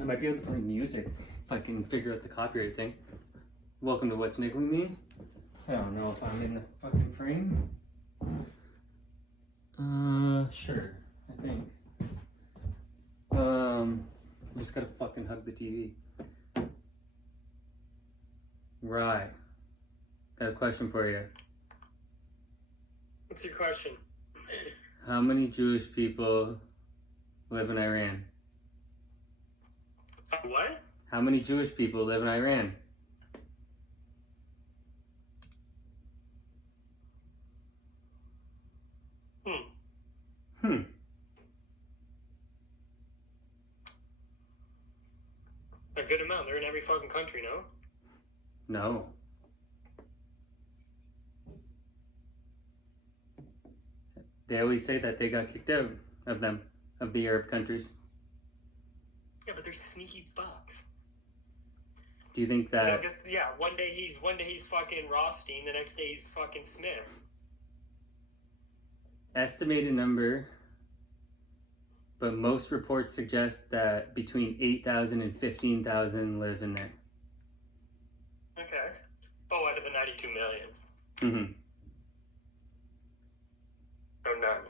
I might be able to play music if I can figure out the copyright thing. Welcome to What's Niggling Me. I don't know if I'm in the fucking frame. Sure, I think. I just gotta fucking hug the TV. Right. Got a question for you. What's your question? How many Jewish people live in Iran? What? How many Jewish people live in Iran? A good amount. They're in every fucking country, no? No. They always say that they got kicked out of them, of the Arab countries. Yeah, but they're sneaky fucks. Do you think that... one day he's fucking Rothstein, the next day he's fucking Smith. Estimated number, but most reports suggest that between 8,000 and 15,000 live in there. Okay. Oh, out of the 92 million. Mm-hmm. Oh, none.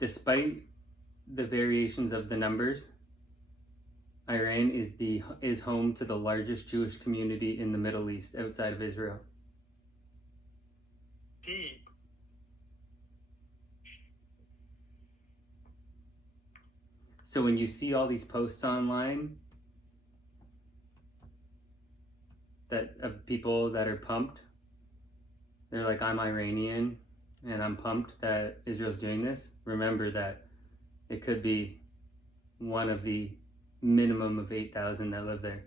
Despite the variations of the numbers, Iran is home to the largest Jewish community in the Middle East outside of Israel. Deep. So when you see all these posts online that of people that are pumped, they're like, I'm Iranian and I'm pumped that Israel's doing this. Remember that it could be one of the minimum of 8,000 that live there.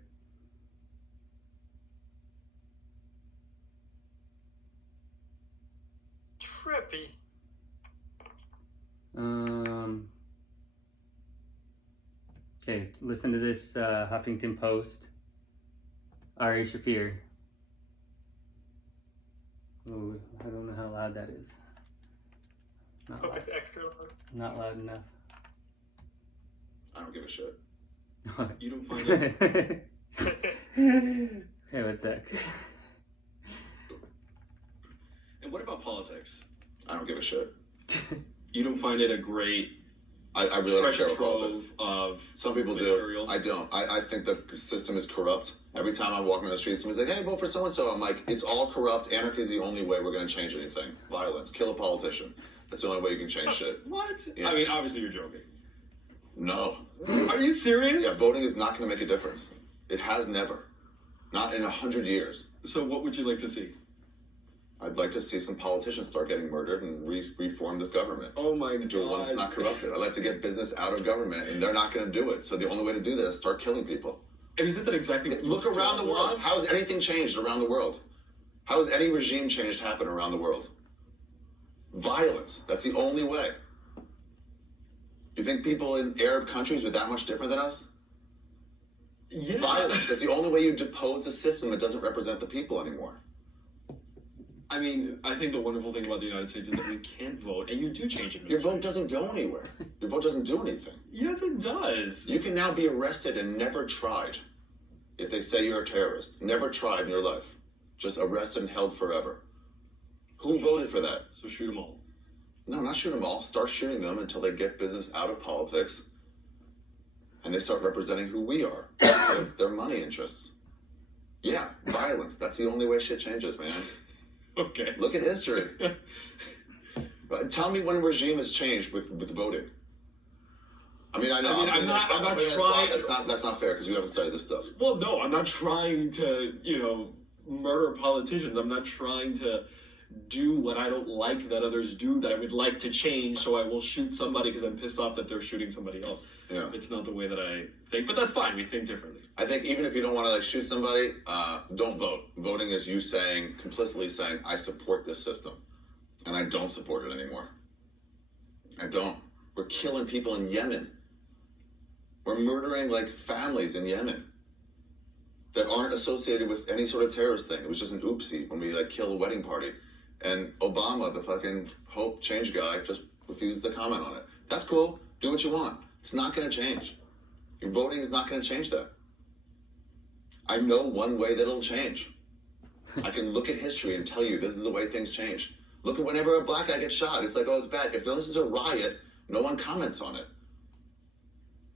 Trippy. Okay, listen to this Huffington Post. Ari Shafir. Oh, I don't know how loud that is. Not Hope loud. it's extra loud. Not loud enough. I don't give a shit. You don't find it? Hey, what's that? And what about politics? I don't give a shit. You don't find it a great I really don't care treasure about politics. trove of Some people material? do. I don't. I think the system is corrupt. Every time I'm walking on the street, somebody's like, hey, vote for so-and-so. I'm like, it's all corrupt. Anarchy is the only way we're going to change anything. Violence. Kill a politician. That's the only way you can change shit. What? Yeah. I mean, obviously you're joking. No. Are you serious? Yeah, voting is not going to make a difference. It has never. Not in 100 years. So what would you like to see? I'd like to see some politicians start getting murdered and reform this government. Oh my god. Do one that's not corrupted. I'd like to get business out of government, and they're not going to do it. So the only way to do this is start killing people. And isn't that exactly Look around the world. How has anything changed around the world? How has any regime change happened around the world? Violence. That's the only way. You think people in Arab countries are that much different than us? Yeah. Violence. That's the only way you depose a system that doesn't represent the people anymore. I mean, I think the wonderful thing about the United States is that we can vote, and you do change it. Your vote doesn't go anywhere. Your vote doesn't do anything. Yes, it does. You can now be arrested and never tried if they say you're a terrorist. Never tried in your life. Just arrested and held forever. Who voted for that? So shoot them all. No, not shoot them all. Start shooting them until they get business out of politics and they start representing who we are, their money interests. Yeah, violence. That's the only way shit changes, man. Okay. Look at history. Tell me when a regime has changed with voting. I mean, I know. I'm not trying. That's not fair because you haven't studied this stuff. Well, no, I'm not trying to, murder politicians. I'm not trying to do what I don't like that others do that I would like to change, so I will shoot somebody because I'm pissed off that they're shooting somebody else. Yeah. It's not the way that I think, but that's fine. We think differently. I think even if you don't want to shoot somebody, don't vote. Voting is you complicitly saying, I support this system. And I don't support it anymore. I don't. We're killing people in Yemen. We're murdering families in Yemen that aren't associated with any sort of terrorist thing. It was just an oopsie when we killed a wedding party. And Obama, the fucking hope change guy, just refused to comment on it. That's cool. Do what you want. It's not going to change. Your voting is not going to change that. I know one way that it'll change. I can look at history and tell you this is the way things change. Look at whenever a black guy gets shot, it's like, oh, it's bad. If this is a riot, no one comments on it.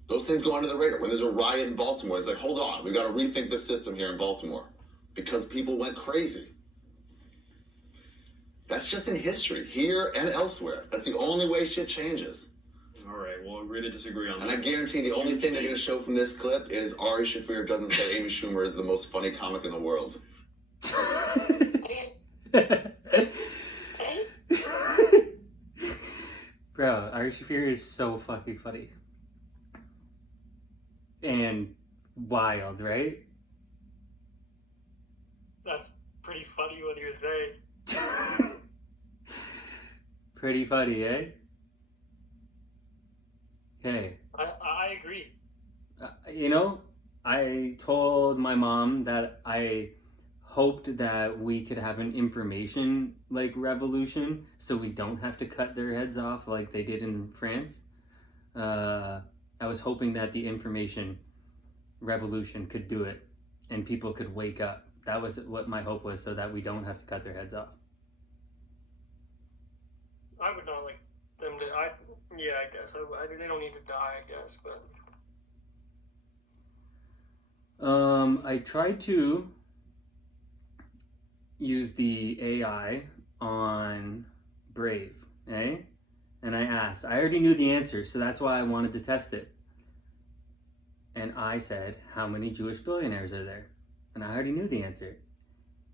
Those things go under the radar. When there's a riot in Baltimore, it's like, hold on, we got to rethink the system here in Baltimore because people went crazy. That's just in history, here and elsewhere. That's the only way shit changes. All right, we'll agree to disagree on that. And I guarantee the only thing they're going to show from this clip is Ari Shaffir doesn't say Amy Schumer is the most funny comic in the world. Bro, Ari Shaffir is so fucking funny. And wild, right? That's pretty funny what he was saying. Pretty funny, eh? Hey. I agree. You know, I told my mom that I hoped that we could have an information like revolution so we don't have to cut their heads off like they did in France. I was hoping that the information revolution could do it and people could wake up. That was what my hope was, so that we don't have to cut their heads off. I would not like them to. I guess. They don't need to die, I guess, but. I tried to use the AI on Brave, eh? And I asked. I already knew the answer, so that's why I wanted to test it. And I said, how many Jewish billionaires are there? And I already knew the answer.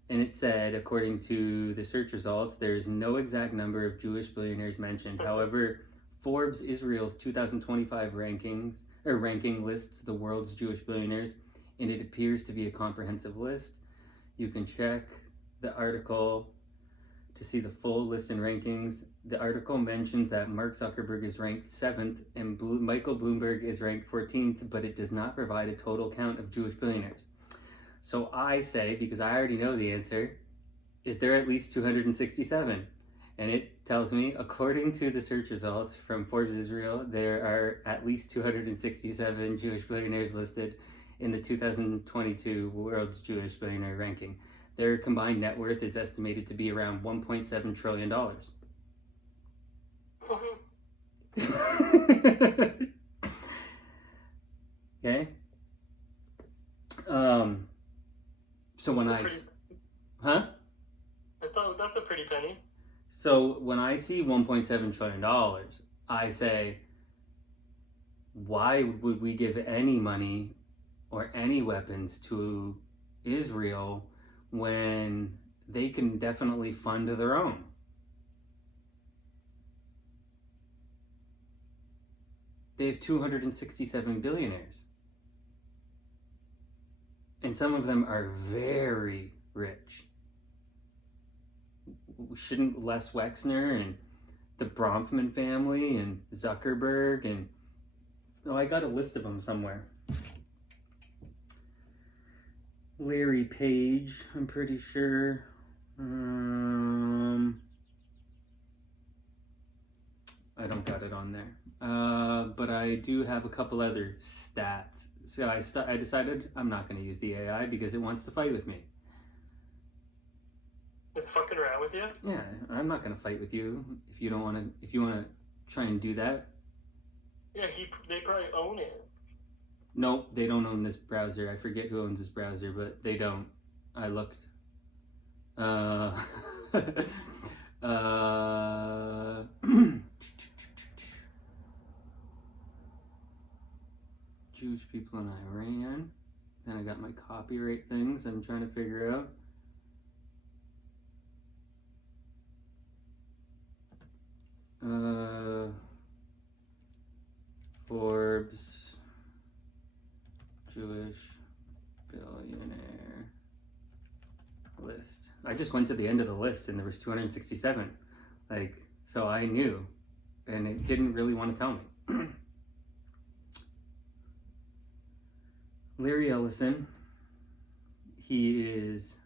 And it said, according to the search results, there's no exact number of Jewish billionaires mentioned. However, Forbes Israel's 2025 ranking lists the world's Jewish billionaires, and it appears to be a comprehensive list. You can check the article to see the full list and rankings. The article mentions that Mark Zuckerberg is ranked 7th and Michael Bloomberg is ranked 14th, but it does not provide a total count of Jewish billionaires. So I say, because I already know the answer, is there at least 267? And it tells me, according to the search results from Forbes Israel, there are at least 267 Jewish billionaires listed in the 2022 World's Jewish Billionaire Ranking. Their combined net worth is estimated to be around $1.7 trillion. Okay? So when I thought that's a pretty penny. So when I see $1.7 trillion, I say, why would we give any money or any weapons to Israel when they can definitely fund their own? They have 267 billionaires. And some of them are very rich. Shouldn't Les Wexner and the Bronfman family and Zuckerberg and... Oh, I got a list of them somewhere. Larry Page, I'm pretty sure. I don't got it on there. But I do have a couple other stats. So I decided I'm not going to use the AI because it wants to fight with me. It's fucking around with you? Yeah, I'm not going to fight with you if you don't want to. If you want to try and do that. Yeah, they probably own it. Nope, they don't own this browser. I forget who owns this browser, but they don't. I looked. Jewish people in Iran. Then I got my copyright things I'm trying to figure out. Forbes Jewish billionaire list. I just went to the end of the list and there was 267. So I knew, and it didn't really want to tell me. Larry Ellison, he is,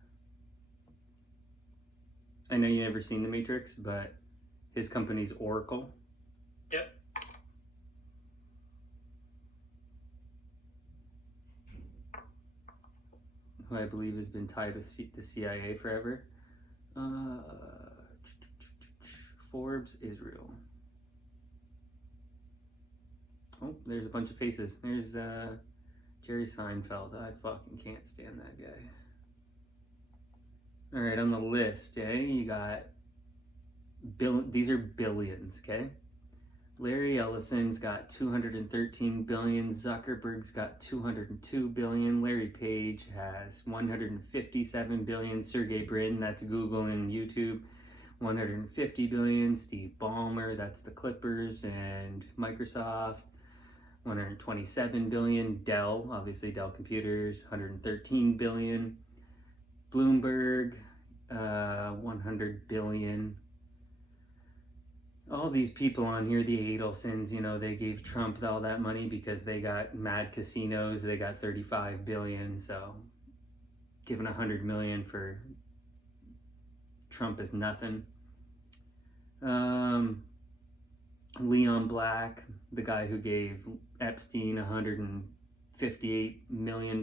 I know you've never seen The Matrix, but his company's Oracle. Yep. who I believe has been tied with the CIA forever. Forbes, Israel. Oh, there's a bunch of faces. There's Jerry Seinfeld. I fucking can't stand that guy. All right, on the list, you got these are billions, okay? Larry Ellison's got 213 billion. Zuckerberg's got 202 billion. Larry Page has 157 billion. Sergey Brin, that's Google and YouTube, 150 billion. Steve Ballmer, that's the Clippers and Microsoft, 127 billion. Dell, obviously Dell Computers, 113 billion. Bloomberg, 100 billion. All these people on here, the Adelsons, they gave Trump all that money because they got mad casinos. They got 35 billion. So giving 100 million for Trump is nothing. Leon Black, the guy who gave Epstein $158 million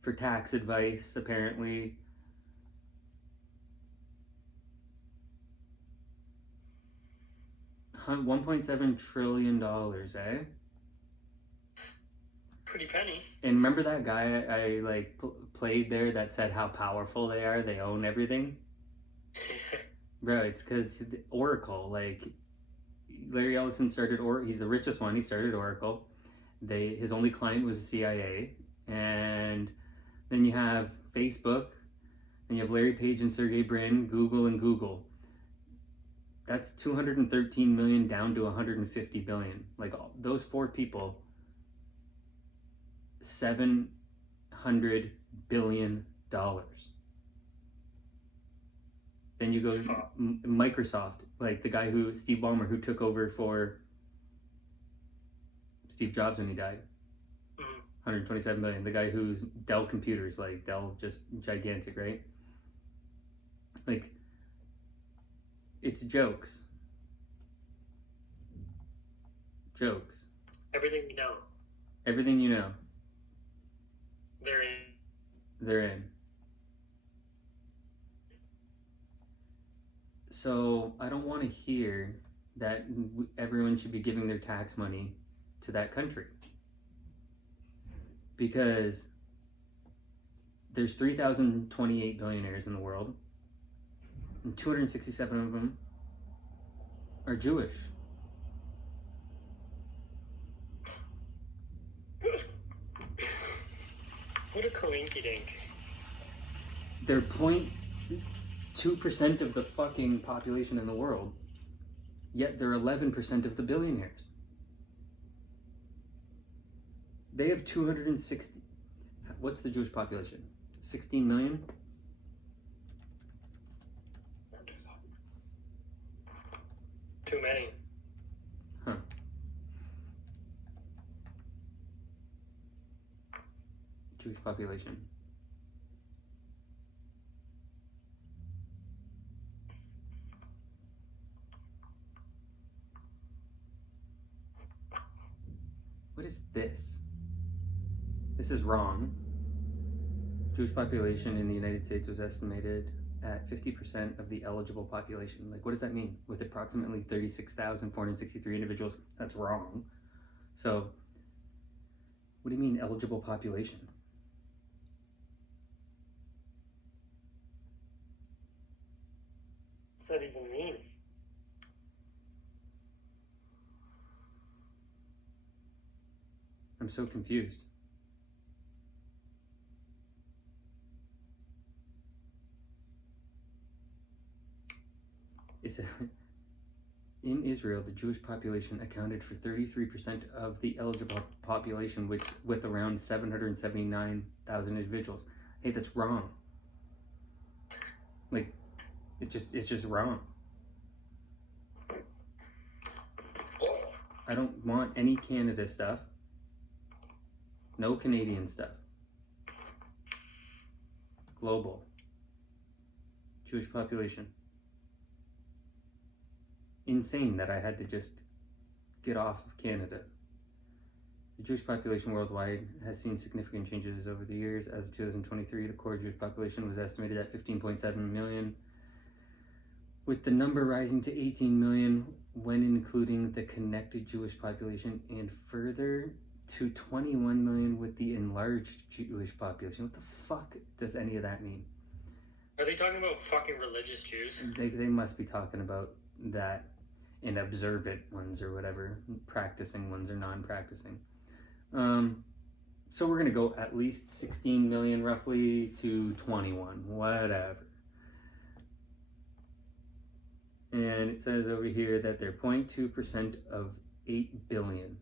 for tax advice, apparently. $1.7 trillion, eh? Pretty penny. And remember that guy I played there that said how powerful they are? They own everything. Bro, it's because Oracle, Larry Ellison started, he's the richest one. He started Oracle. His only client was the CIA, and then you have Facebook, and you have Larry Page and Sergey Brin, Google and Google. That's 213 million down to 150 billion. Those four people, $700 billion. Then you go to Microsoft, the guy Steve Ballmer, who took over for Steve Jobs when he died. 127 billion. The guy who's Dell Computers, Dell's just gigantic, right? It's jokes. Jokes. Everything you know. Everything you know. They're in. So I don't want to hear that everyone should be giving their tax money to that country. Because there's 3,028 billionaires in the world, and 267 of them are Jewish. What a coinkydink. They're 0.2% of the fucking population in the world, yet they're 11% of the billionaires. They have 260. What's the Jewish population? 16 million? Too many. Huh. Jewish population. What is this? This is wrong. Jewish population in the United States was estimated at 50% of the eligible population. What does that mean? With approximately 36,463 individuals, that's wrong. So, what do you mean eligible population? What's that even mean? I'm so confused. In Israel, the Jewish population accounted for 33% of the eligible population, with around 779,000 individuals. Hey, that's wrong. It's just wrong. I don't want any Canada stuff. No Canadian stuff. Global. Jewish population. Insane that I had to just get off of Canada. The Jewish population worldwide has seen significant changes over the years. As of 2023, the core Jewish population was estimated at 15.7 million, with the number rising to 18 million when including the connected Jewish population, and further to 21 million with the enlarged Jewish population. What the fuck does any of that mean? Are they talking about fucking religious Jews? They must be talking about that, and observant ones or whatever, practicing ones or non-practicing. So we're gonna go at least 16 million roughly to 21, whatever. And it says over here that they're 0.2% of 8 billion.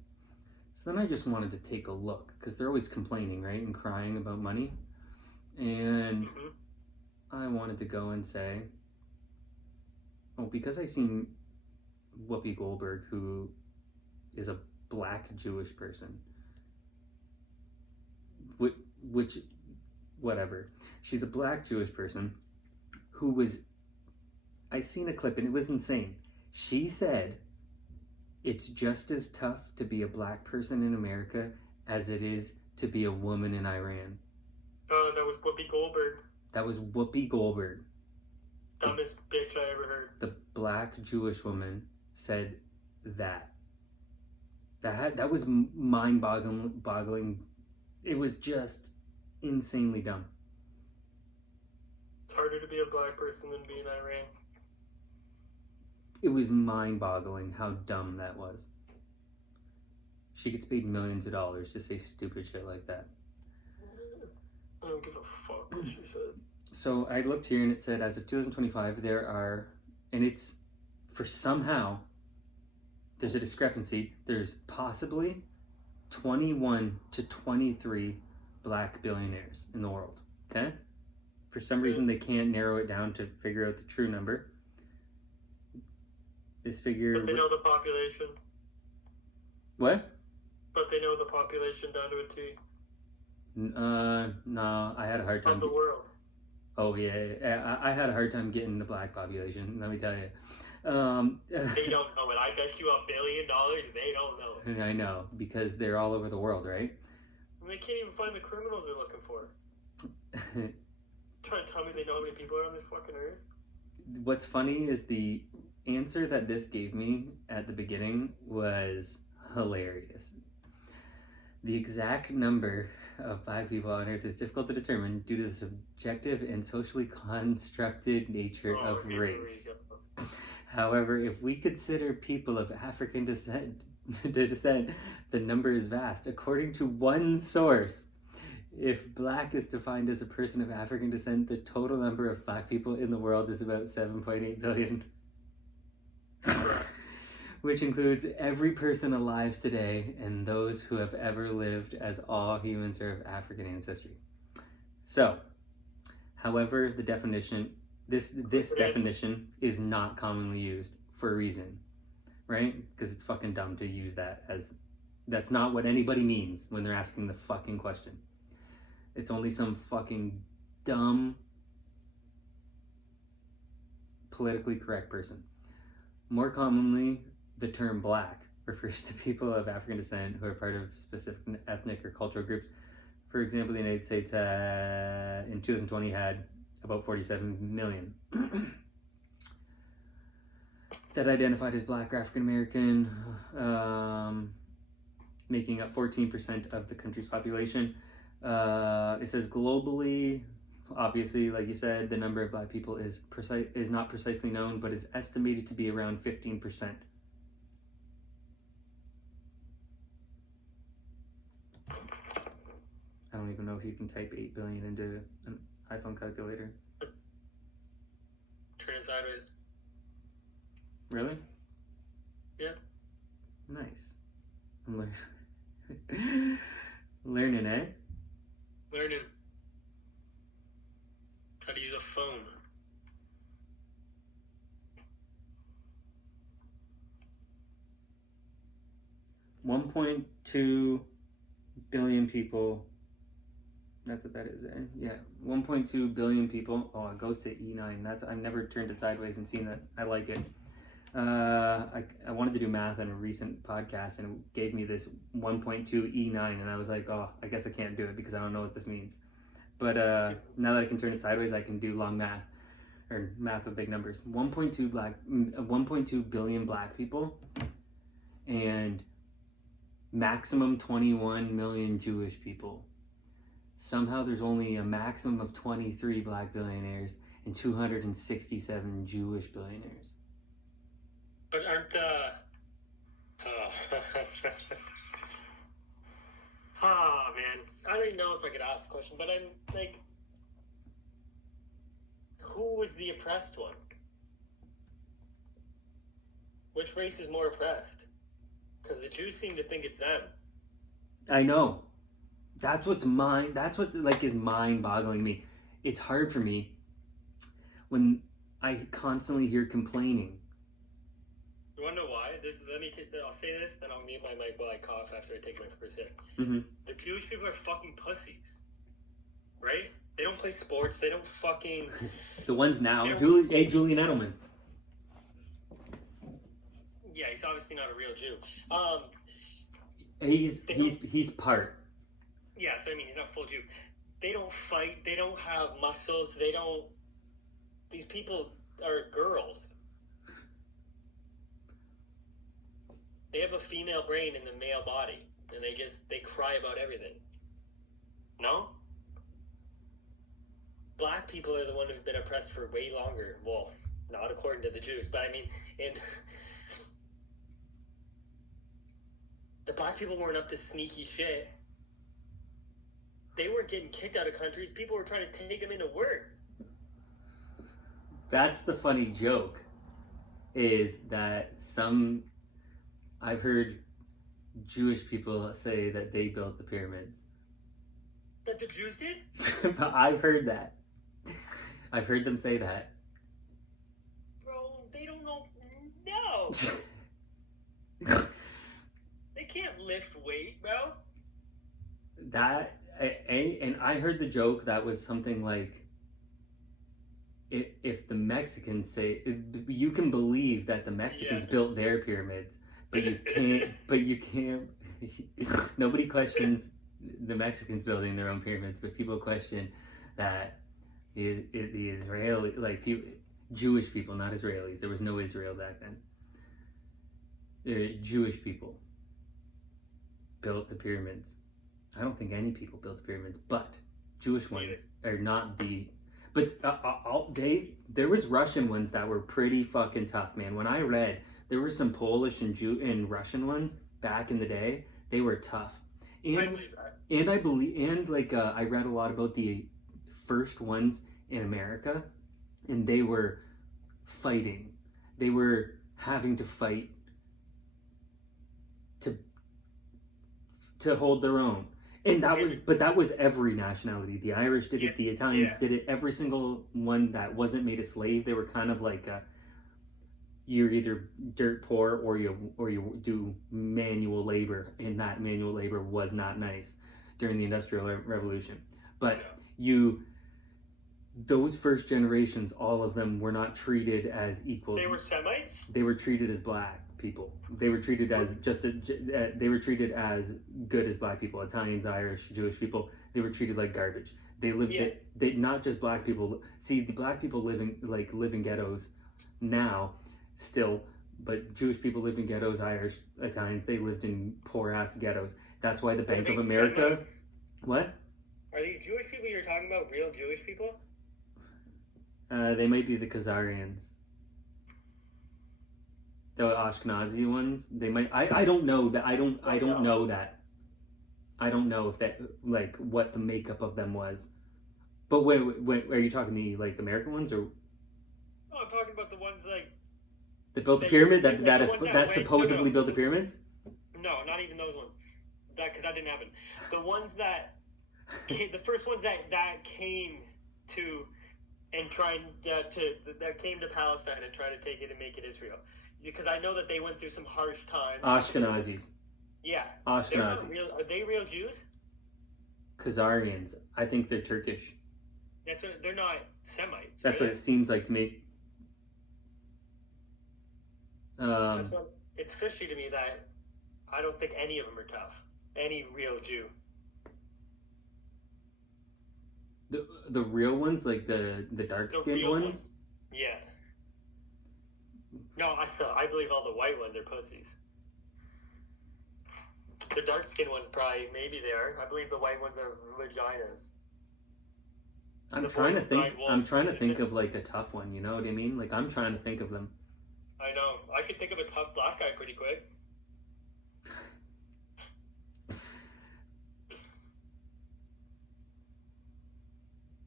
So then I just wanted to take a look, because they're always complaining, right, and crying about money. And I wanted to go and say, oh, because I seen Whoopi Goldberg, who is a black Jewish person, which whatever, she's a black Jewish person who was, I seen a clip and it was insane. She said it's just as tough to be a black person in America as it is to be a woman in Iran. That was Whoopi Goldberg. That was Whoopi Goldberg. Dumbest bitch I ever heard. The black Jewish woman said that. That was mind-boggling. It was just insanely dumb. It's harder to be a black person than be in Iran. It was mind-boggling how dumb that was. She gets paid millions of dollars to say stupid shit like that. I don't give a fuck what she said. So I looked here and it said as of 2025 there are, and it's for somehow, there's a discrepancy. There's possibly 21 to 23 black billionaires in the world, okay? For some reason they can't narrow it down to figure out the true number. This figure... But they know the population. What? But they know the population down to a T. No, I had a hard time... Of the world. Oh, yeah. I had a hard time getting the black population, let me tell you. They don't know it. I bet you $1 billion they don't know. I know, because they're all over the world, right? They can't even find the criminals they're looking for. Trying to tell me they know how many people are on this fucking earth? What's funny is the answer that this gave me at the beginning was hilarious. The exact number of black people on earth is difficult to determine due to the subjective and socially constructed nature of race. However, if we consider people of African descent, the number is vast. According to one source, if black is defined as a person of African descent, the total number of black people in the world is about 7.8 billion. Which includes every person alive today and those who have ever lived, as all humans are of African ancestry. So, however, the definition, this definition is not commonly used for a reason, right? Because it's fucking dumb to use that as, that's not what anybody means when they're asking the fucking question. It's only some fucking dumb, politically correct person. More commonly, the term black refers to people of African descent who are part of specific ethnic or cultural groups. For example, the United States in 2020 had about 47 million that identified as black or African American, making up 14% of the country's population. It says globally, obviously, like you said, the number of black people is not precisely known, but is estimated to be around 15%. I don't even know if you can type 8 billion into an iPhone calculator. Turn it sideways. Really? Yeah. Nice. Learning, eh? Learning how to use a phone. $1.2 billion people. That's what that is, eh? Yeah, 1.2 billion people. Oh, it goes to E9. I've never turned it sideways and seen that. I like it. I wanted to do math on a recent podcast, and it gave me this 1.2 E9, and I was like, oh, I guess I can't do it because I don't know what this means. But now that I can turn it sideways, I can do long math, or math with big numbers. 1.2 billion black people, and maximum 21 million Jewish people. Somehow there's only a maximum of 23 black billionaires and 267 Jewish billionaires. But aren't the... Oh, man. I don't even know if I could ask the question, but I'm like... Who was the oppressed one? Which race is more oppressed? Because the Jews seem to think it's them. I know. That's what like is mind-boggling me. It's hard for me when I constantly hear complaining. You want to know why? I'll say this, then I'll mute my mic while I cough after I take my first hit. Mm-hmm. The Jewish people are fucking pussies. Right? They don't play sports. They don't fucking... The ones now. Julian Edelman. Yeah, he's obviously not a real Jew. He's part. Yeah, so I mean, he's not full Jew. They don't fight. They don't have muscles. They don't... These people are girls. They have a female brain in the male body, and they cry about everything. No? Black people are the one who've been oppressed for way longer. Well, not according to the Jews, but I mean, the black people weren't up to sneaky shit. They weren't getting kicked out of countries. People were trying to take them into work. That's the funny joke, is that I've heard Jewish people say that they built the pyramids. That the Jews did? I've heard that. I've heard them say that. Bro, they don't know. No. They can't lift weight, bro. And I heard the joke that was something like, if the Mexicans say, you can believe that the Mexicans built their pyramids, but you can't, nobody questions the Mexicans building their own pyramids, but people question that the Israeli, like Jewish people, not Israelis, there was no Israel back then. Jewish people built the pyramids. I don't think any people built the pyramids, but Jewish ones are not the... But there was Russian ones that were pretty fucking tough, man. When I read, there were some Polish and Russian ones back in the day. They were tough. And I believe that. I read a lot about the first ones in America, and they were fighting. They were having to fight to hold their own. And that was every nationality. The Irish did it, the Italians did it, every single one that wasn't made a slave. They were kind of like you're either dirt poor or you do manual labor, and that manual labor was not nice during the Industrial Revolution. But those first generations, all of them were not treated as equals. They were Semites? They were treated as black people. They were treated as they were treated as good as black people. Italians, Irish, Jewish people, they were treated like garbage. They lived they not just black people. See, the black people live in ghettos now still, but Jewish people lived in ghettos. Irish, Italians, they lived in poor ass ghettos. That's why the Bank of America. Semites? What? Are these Jewish people you're talking about real Jewish people? They might be the Khazarians. The Ashkenazi ones, they might. I don't know that. I don't know that. I don't know if that, like, what the makeup of them was. But when are you talking the American ones, or? No, I'm talking about the ones that built the pyramid. That supposedly built the pyramids. No, not even those ones. Because that didn't happen. The ones that the first ones that came to and trying that came to Palestine and tried to take it and make it Israel. Because I know that they went through some harsh times. Ashkenazis. Yeah. Ashkenazis. Are they real Jews? Khazarians. I think they're Turkish. They're not Semites. That's what it seems like to me. That's what it's fishy to me that I don't think any of them are tough. Any real Jew. The real ones, like the dark skinned real ones. Yeah. No, I believe all the white ones are pussies. The dark skinned ones probably, maybe they are. I believe the white ones are vaginas. I'm trying to think. I'm trying to think of like a tough one. You know what I mean? Like I'm trying to think of them. I know. I could think of a tough black guy pretty quick.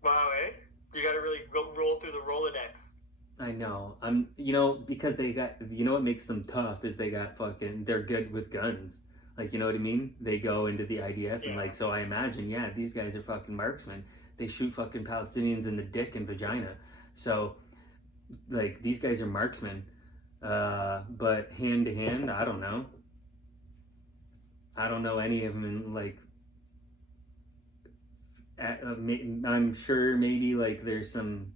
Wow, eh? You gotta really roll through the Rolodex. I know. Because they got, what makes them tough is they're good with guns. Like, you know what I mean? They go into the IDF and like, so I imagine, yeah, these guys are fucking marksmen. They shoot fucking Palestinians in the dick and vagina. So, like, these guys are marksmen. But hand to hand, I don't know. I don't know any of them in, like, I'm sure maybe, like, there's none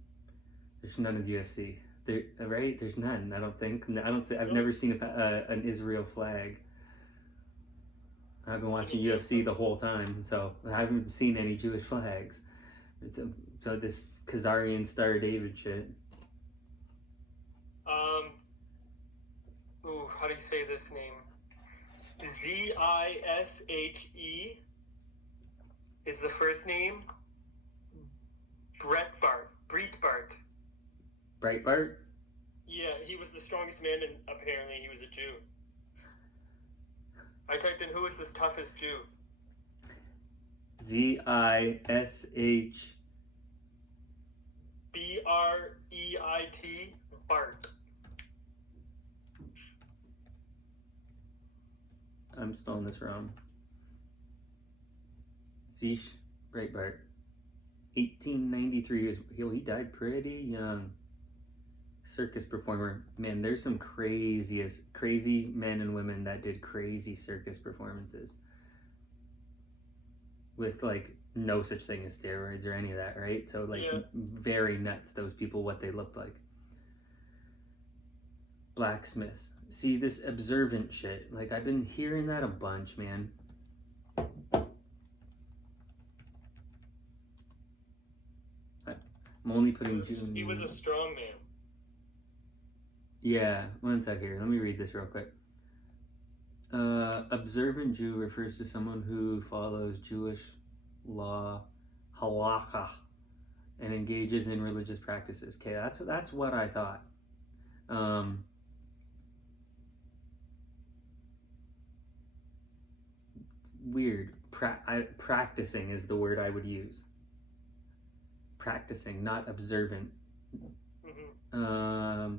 of the UFC. Right? There's none, I don't think. I've never seen an Israel flag. I've been watching UFC the whole time, so I haven't seen any Jewish flags. So this Khazarian Star David shit. How do you say this name? Zishe is the first name. Breitbart. Breitbart? Yeah, he was the strongest man, and apparently he was a Jew. I typed in who is the toughest Jew. Zish. Breit, Bart. I'm spelling this wrong. Zish Breitbart. 1893 he died pretty young. Circus performer. Man, there's some crazy men and women that did crazy circus performances. With like no such thing as steroids or any of that, right? So like very nuts, those people, what they looked like. Blacksmiths. See, this observant shit. Like I've been hearing that a bunch, man. I'm only putting June. He was a strong man. Yeah, one sec here. Let me read this real quick. Observant Jew refers to someone who follows Jewish law, halakha, and engages in religious practices. Okay, that's what I thought. Weird. Practicing is the word I would use. Practicing, not observant. Mm-hmm.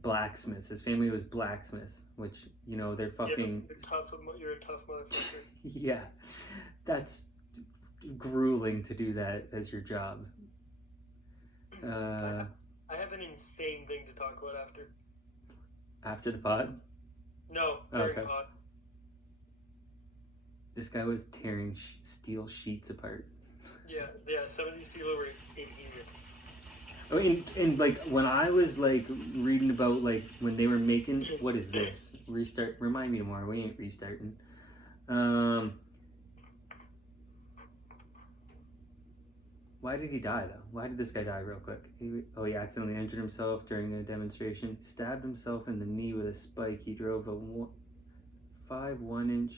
Blacksmiths. His family was blacksmiths, which, they're fucking... You're a tough motherfucker. Yeah. That's grueling to do that as your job. I have an insane thing to talk about after. After the pod? No, during pod. This guy was tearing steel sheets apart. Yeah, some of these people were idiots. Oh, and like when I was like reading about like when they were making, what is this? Restart. Remind me tomorrow. We ain't restarting. Why did he die though? Why did this guy die real quick? He accidentally injured himself during a demonstration. Stabbed himself in the knee with a spike. He drove a 5 1-inch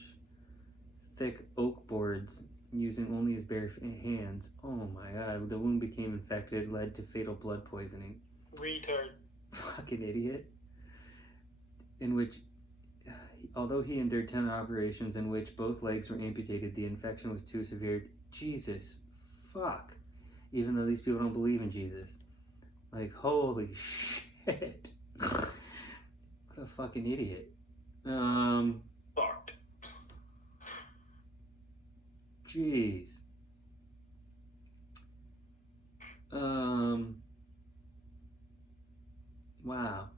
thick oak boards using only his bare hands. Oh my god. The wound became infected, led to fatal blood poisoning. Retard. Fucking idiot. In which, although he endured 10 operations in which both legs were amputated, the infection was too severe. Jesus fuck. Even though these people don't believe in Jesus. Like, holy shit. What a fucking idiot. Fucked. Jeez. Wow.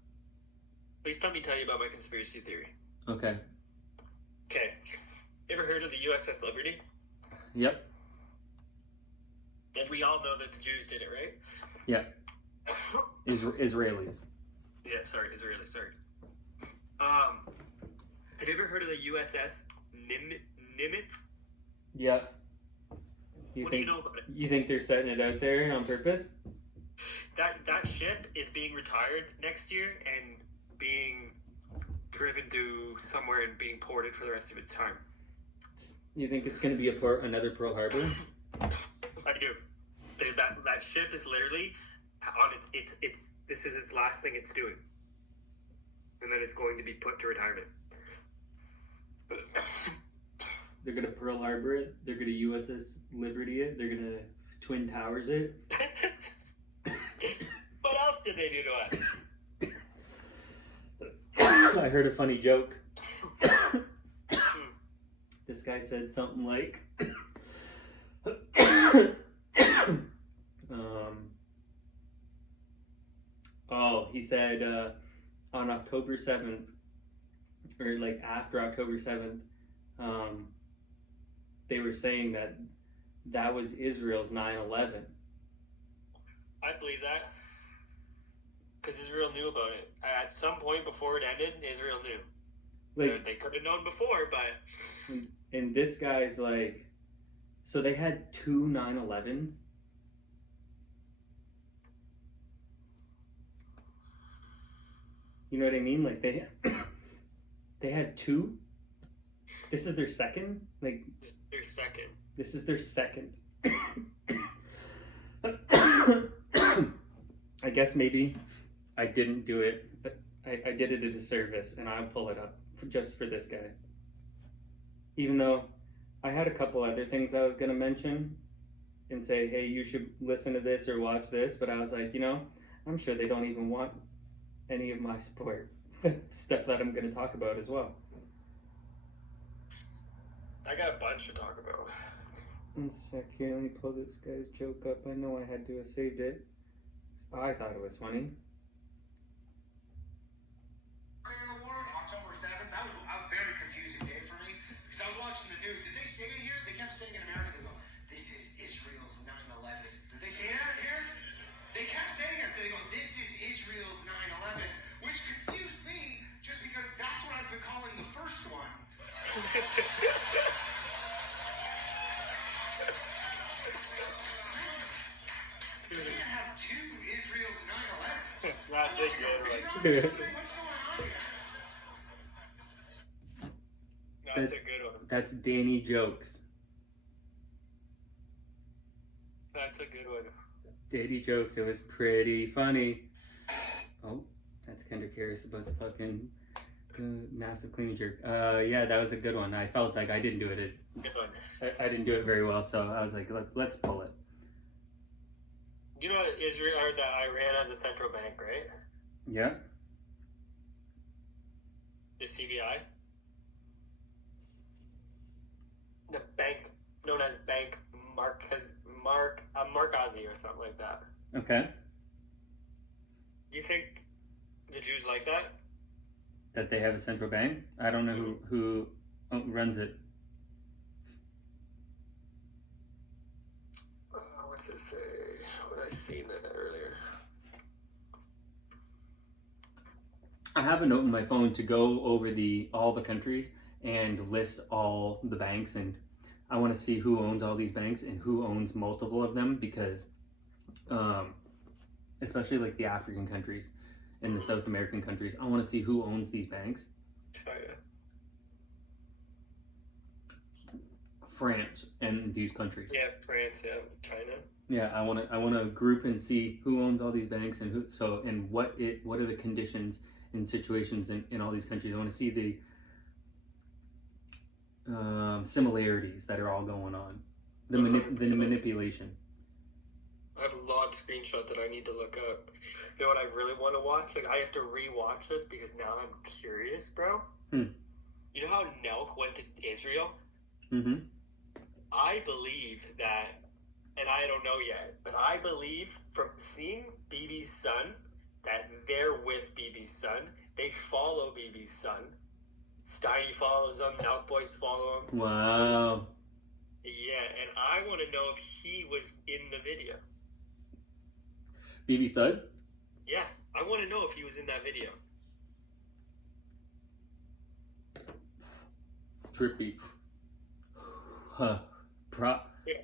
Please let me tell you about my conspiracy theory. Okay. Okay. Ever heard of the USS Liberty? Yep. And we all know that the Jews did it, right? Yep. Israelis. Yeah, sorry, Israeli. Sorry. Have you ever heard of the USS Nimitz? Yeah. What do you know about it? You think they're setting it out there on purpose? That ship is being retired next year and being driven to somewhere and being ported for the rest of its time. You think it's going to be another Pearl Harbor? I do. That ship is literally on its this is its last thing it's doing, and then it's going to be put to retirement. They're going to Pearl Harbor it. They're going to USS Liberty it. They're going to Twin Towers it. What else did they do to us? I heard a funny joke. This guy said something like, he said on October 7th, or like after October 7th, they were saying that was Israel's 9/11. I believe that. Because Israel knew about it. At some point before it ended, Israel knew. Like, they could have known before, but... And this guy's like, so they had two 9/11s? You know what I mean? Like, they had two? This is their second? Like, Their second. this is their second. I guess maybe I didn't do it, but I did it a disservice, and I'll pull it up just for this guy. Even though I had a couple other things I was going to mention and say, hey, you should listen to this or watch this, but I was like, I'm sure they don't even want any of my support with stuff that I'm going to talk about as well. I got a bunch to talk about. One sec here, let me pull this guy's joke up. I know I had to have saved it. I thought it was funny. October 7th, that was a very confusing day for me because I was watching the news. Did they say it here? They kept saying in America, they go, this is Israel's 9/11. Did they say that here? They kept saying it. They go, this is Israel's 9/11, which confused me just because that's what I've been calling the first one. You can't have two Israel's 9/11s. That's a good one. What's going on here? That's a good one. That's Danny Jokes. That's a good one. Danny Jokes, it was pretty funny. Oh, that's Kendrick Harris about the fucking massive cleaning jerk. Yeah, that was a good one. I felt like I didn't do it. Good one. I didn't do it very well, so I was like, let's pull it. You know that Israel or that Iran has a central bank, right? Yeah. The CBI. The bank known as Bank Markazi or something like that. Okay. You think the Jews like that? That they have a central bank? I don't know who runs it. What's it say? What I seen that earlier? I have a note on my phone to go over all the countries and list all the banks, and I want to see who owns all these banks and who owns multiple of them, because especially like the African countries and the South American countries, I want to see who owns these banks. China. France and these countries. Yeah, France. Yeah, China. Yeah, I want to group and see who owns all these banks and what are the conditions and situations in all these countries. I want to see the similarities that are all going on, the manipulation. I have a lot of screenshots that I need to look up. You know what I really want to watch? Like, I have to re-watch this because now I'm curious, bro. You know how Nelk went to Israel? Mm-hmm. I believe that, and I don't know yet, but I believe from seeing BB's son that they're with BB's son. They follow BB's son. Steiny follows him. Nelk Boys follow him. Wow. Yeah, and I want to know if he was in the video. BB Sud? Yeah. I want to know if he was in that video. Trippy. Huh. Yeah.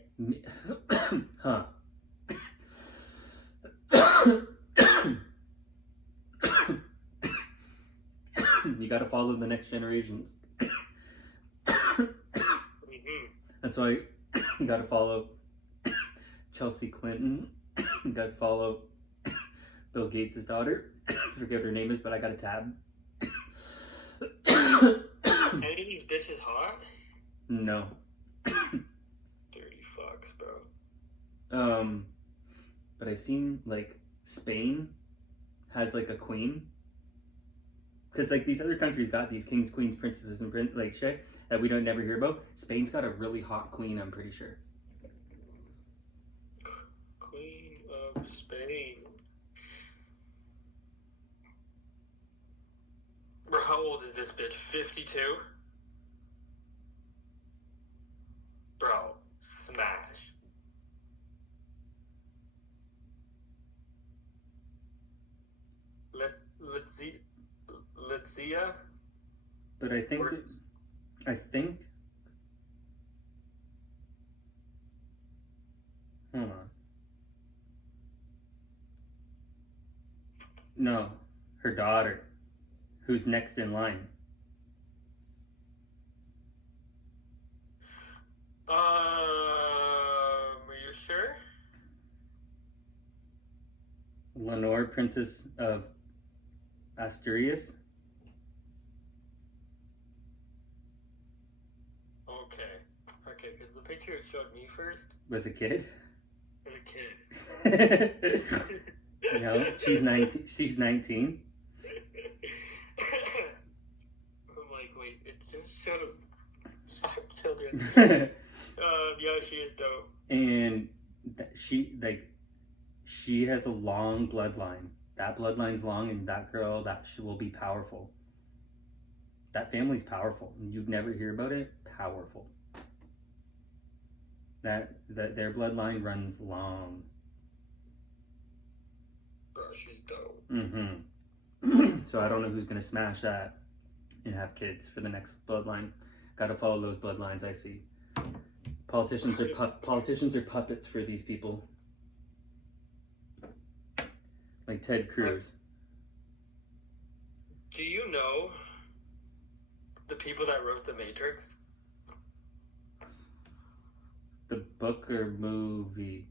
Huh. You gotta follow the next generations. Mm-hmm. That's why you gotta follow Chelsea Clinton. You gotta follow Bill Gates' daughter. I forget what her name is, but I got a tab. Any of these bitches hot? No. Dirty fucks, bro. But I seen like Spain has like a queen. Because like these other countries got these kings, queens, princesses, and like shit that we don't never hear about. Spain's got a really hot queen, I'm pretty sure. Queen of Spain. Bro, how old is this bitch? 52? Bro, smash. Let's But I think hold on. No, her daughter, who's next in line. Are you sure? Lenore, Princess of Asturias. Okay, because the picture it showed me first Was a kid. as a kid. No, she's 19. She's 19. I'm like, wait, it just shows 5 children. Yeah, she is dope. And she has a long bloodline. That bloodline's long, and that girl, she will be powerful. That family's powerful. You'd never hear about it. Powerful. That their bloodline runs long. Bro, she's dope. Mm-hmm. So I don't know who's gonna smash that and have kids for the next bloodline. Got to follow those bloodlines. I see. Politicians are puppets for these people. Like Ted Cruz. Do you know the people that wrote The Matrix? The book or movie?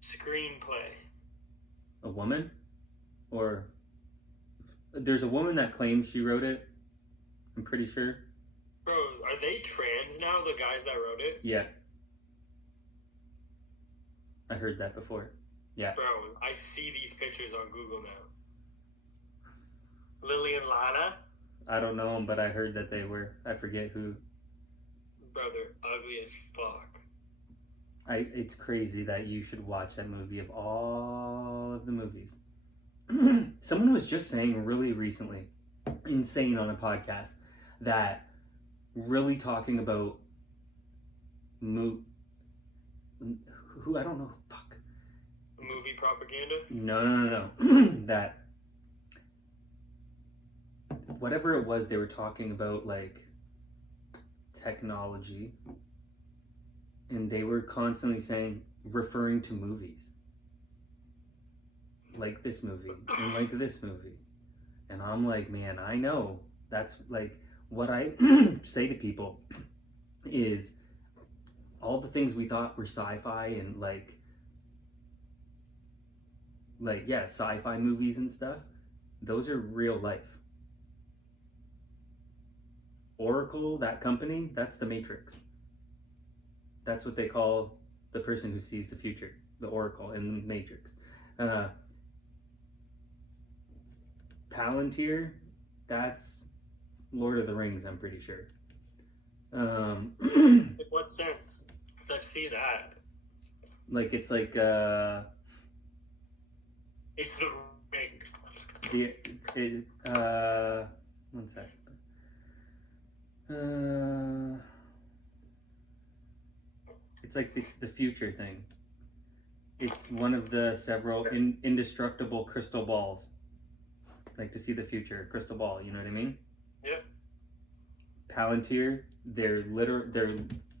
Screenplay. A woman? Or there's a woman that claims she wrote it. I'm pretty sure. Bro, are they trans now, the guys that wrote it? Yeah. I heard that before. Yeah. Bro, I see these pictures on Google now. Lily and Lana? I don't know them, but I heard that they were. I forget who. Bro, they're ugly as fuck. It's crazy that you should watch that movie of all of the movies. Someone was just saying really recently, insane on a podcast, that really talking about who I don't know, fuck. Movie propaganda? No. That whatever it was, they were talking about like technology, and they were constantly referring to movies. Like this movie, and like this movie. And I'm like, man, I know. That's like what I say to people is all the things we thought were sci-fi and like yeah, sci-fi movies and stuff, those are real life. Oracle, that company, that's the Matrix. That's what they call the person who sees the future, the Oracle in the Matrix. Palantir, that's Lord of the Rings, I'm pretty sure. In what sense? 'Cause I've seen that. Like it's like It's the ring. one sec. It's like the future thing. It's one of the several indestructible crystal balls. Like to see the future, crystal ball. You know what I mean? Yep. Palantir, their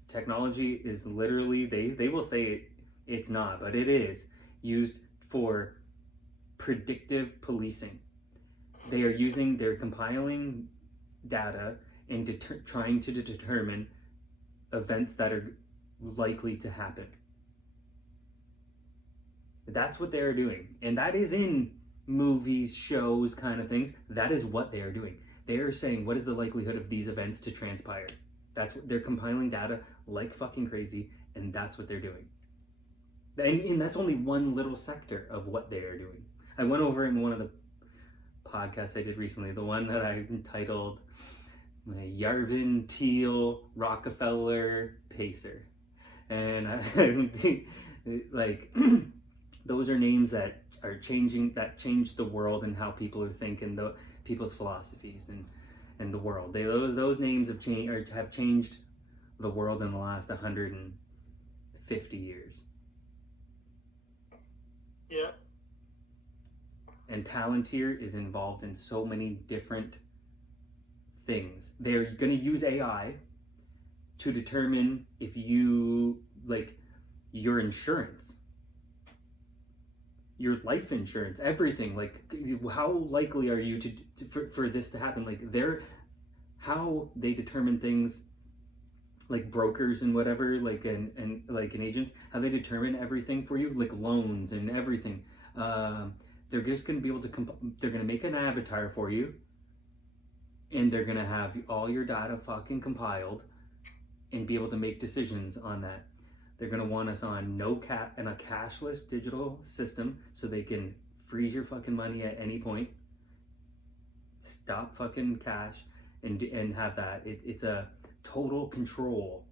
technology is literally they will say it's not, but it is used for predictive policing. They're compiling data and trying to determine events that are likely to happen. That's what they're doing, and that is in movies, shows, kind of things. That is what they are doing. They are saying, what is the likelihood of these events to transpire? That's what they're compiling data like fucking crazy, and that's what they're doing. And that's only one little sector of what they are doing. I went over in one of the podcasts I did recently, the one that I entitled Yarvin, Teal, Rockefeller, Pacer. And like, those are names that are changing, that change the world and how people are thinking, people's philosophies and the world. Those names have changed the world in the last 150 years. Yeah. And Palantir is involved in so many different things. They're going to use AI to determine if you, like, your insurance, your life insurance, everything, like, how likely are you for this to happen? Like, how they determine things, like brokers and whatever, like and like an agents, how they determine everything for you, like loans and everything. They're just going to be able to they're going to make an avatar for you, and they're going to have all your data fucking compiled and be able to make decisions on that. They're going to want us on and a cashless digital system so they can freeze your fucking money at any point, stop fucking cash, and have that. It's a total control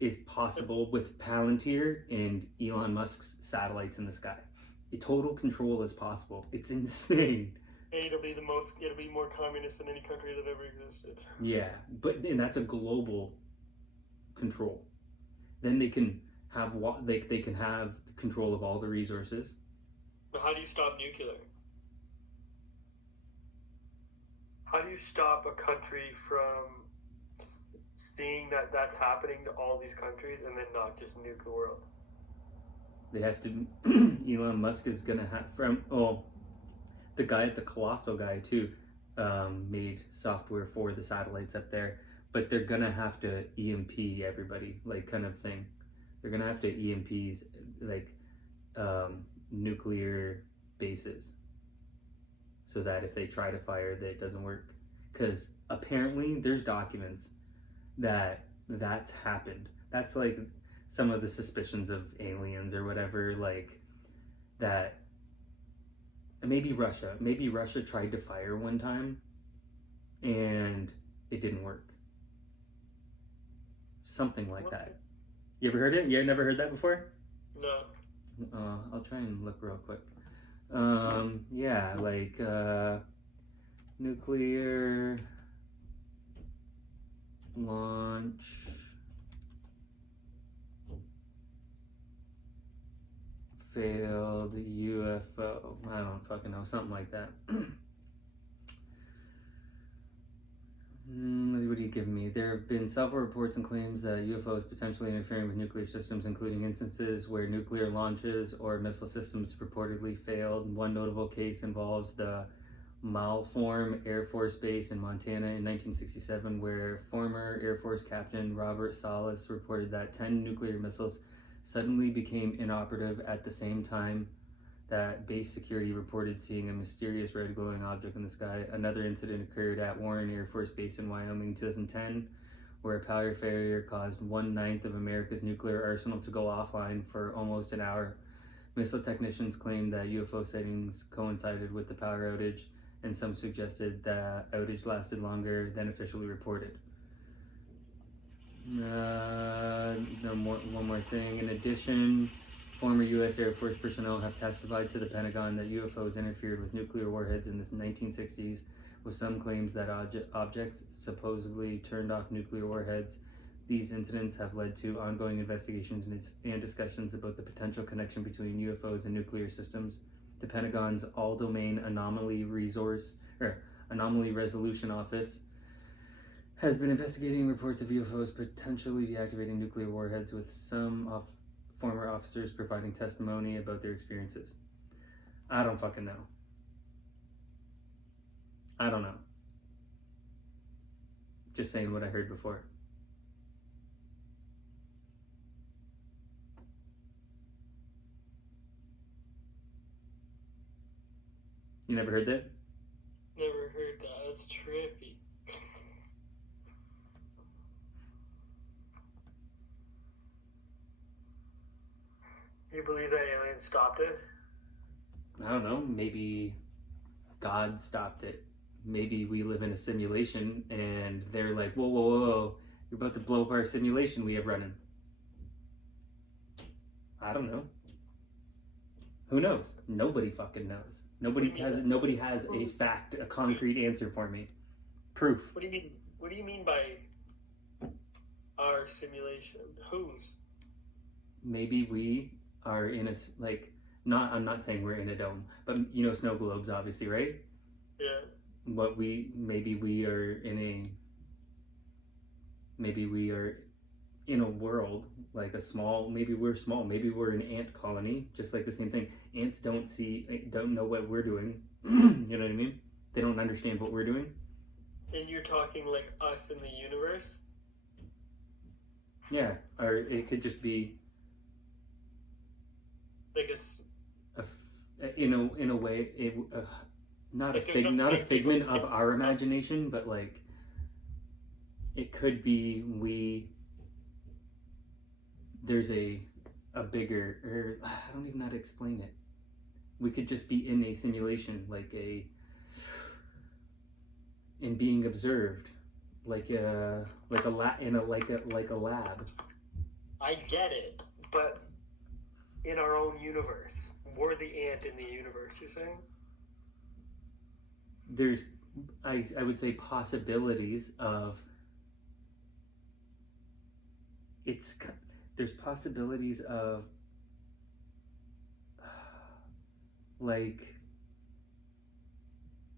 is possible with Palantir and Elon Musk's satellites in the sky. A total control is possible. It's insane. It'll be more communist than any country that ever existed. Yeah, and that's a global control. Then they can have they can have control of all the resources. But how do you stop nuclear? How do you stop a country from seeing that that's happening to all these countries and then not just nuke the world? They have to. Elon Musk is gonna have the guy at the Colossal guy too made software for the satellites up there, but they're gonna have to EMP everybody, like, kind of thing. They're gonna have to EMPs, like, nuclear bases, so that if they try to fire, that it doesn't work. Because apparently there's documents that's happened. That's like some of the suspicions of aliens or whatever, like that. Maybe Russia tried to fire one time and it didn't work. Something like that. You ever heard it? You never heard that before? No. I'll try and look real quick. Yeah, like nuclear launch failed UFO. I don't fucking know, something like that. What do you give me? There have been several reports and claims that UFOs potentially interfering with nuclear systems, including instances where nuclear launches or missile systems reportedly failed. One notable case involves the Malform Air Force Base in Montana in 1967, where former Air Force Captain Robert Salas reported that 10 nuclear missiles suddenly became inoperative at the same time that base security reported seeing a mysterious red glowing object in the sky. Another incident occurred at Warren Air Force Base in Wyoming in 2010, where a power failure caused 1/9 of America's nuclear arsenal to go offline for almost an hour. Missile technicians claimed that UFO sightings coincided with the power outage, and some suggested that outage lasted longer than officially reported. One more thing. In addition, former U.S. Air Force personnel have testified to the Pentagon that UFOs interfered with nuclear warheads in the 1960s, with some claims that objects supposedly turned off nuclear warheads. These incidents have led to ongoing investigations and discussions about the potential connection between UFOs and nuclear systems. The Pentagon's All-Domain Anomaly Resolution Office has been investigating reports of UFOs potentially deactivating nuclear warheads, with some former officers providing testimony about their experiences. I don't fucking know. I don't know. Just saying what I heard before. You never heard that? Never heard that. That's trippy. You believe that aliens stopped it? I don't know. Maybe God stopped it. Maybe we live in a simulation and they're like, whoa, whoa, whoa, you're about to blow up our simulation we have running. I don't know. Who knows? Nobody fucking knows. Nobody has a fact, a concrete answer for me. Proof. What do you mean? What do you mean by our simulation? Whose? Maybe we are in a, like, I'm not saying we're in a dome, but you know snow globes, obviously, right? Yeah. Maybe we are in a world, like maybe we're small, maybe we're an ant colony, just like the same thing. Ants don't know what we're doing. You know what I mean? They don't understand what we're doing. And you're talking like us in the universe? Yeah, or it could just be like in a way, not a figment of our imagination, but like it could be there's a bigger, or I don't even know how to explain it. We could just be in a simulation, and being observed, like a lab. I get it, but in our own universe, we're the ant in the universe. You're saying? There's, I would say, possibilities of. There's possibilities of, like,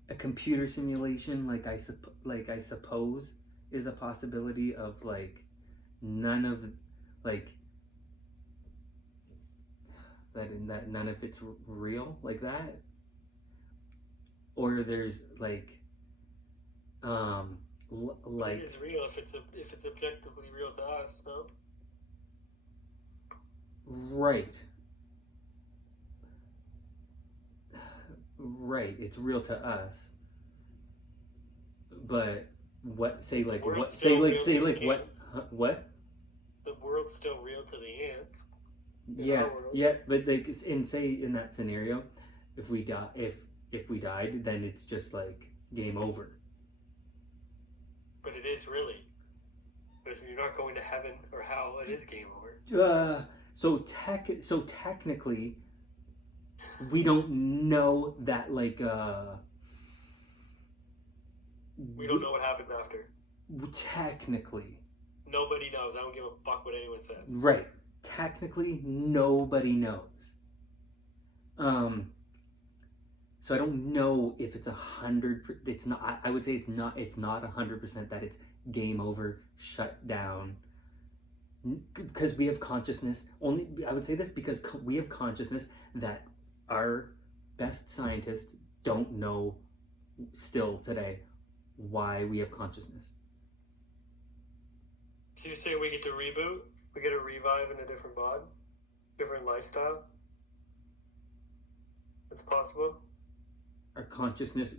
a computer simulation, like I suppose is a possibility of, like, none of, like, that none of it's real, like that. Or there's like it is real if it's objectively real to us, no? Right, it's real to us, but what the world's still real to the ants. Yeah, but like, in that scenario, if we died, then it's just like game over. But it is really, because you're not going to heaven or hell. It is game over. So technically, we don't know that, like, we don't know what happened after. Technically. Nobody knows. I don't give a fuck what anyone says. Right. Technically, nobody knows. So I don't know if it's 100. It's not. I would say it's not 100% that it's game over, shut down. Because we have consciousness. I would say this because we have consciousness that our best scientists don't know still today why we have consciousness. So you say we get to reboot? We get to revive in a different body? Different lifestyle? It's possible? Our consciousness,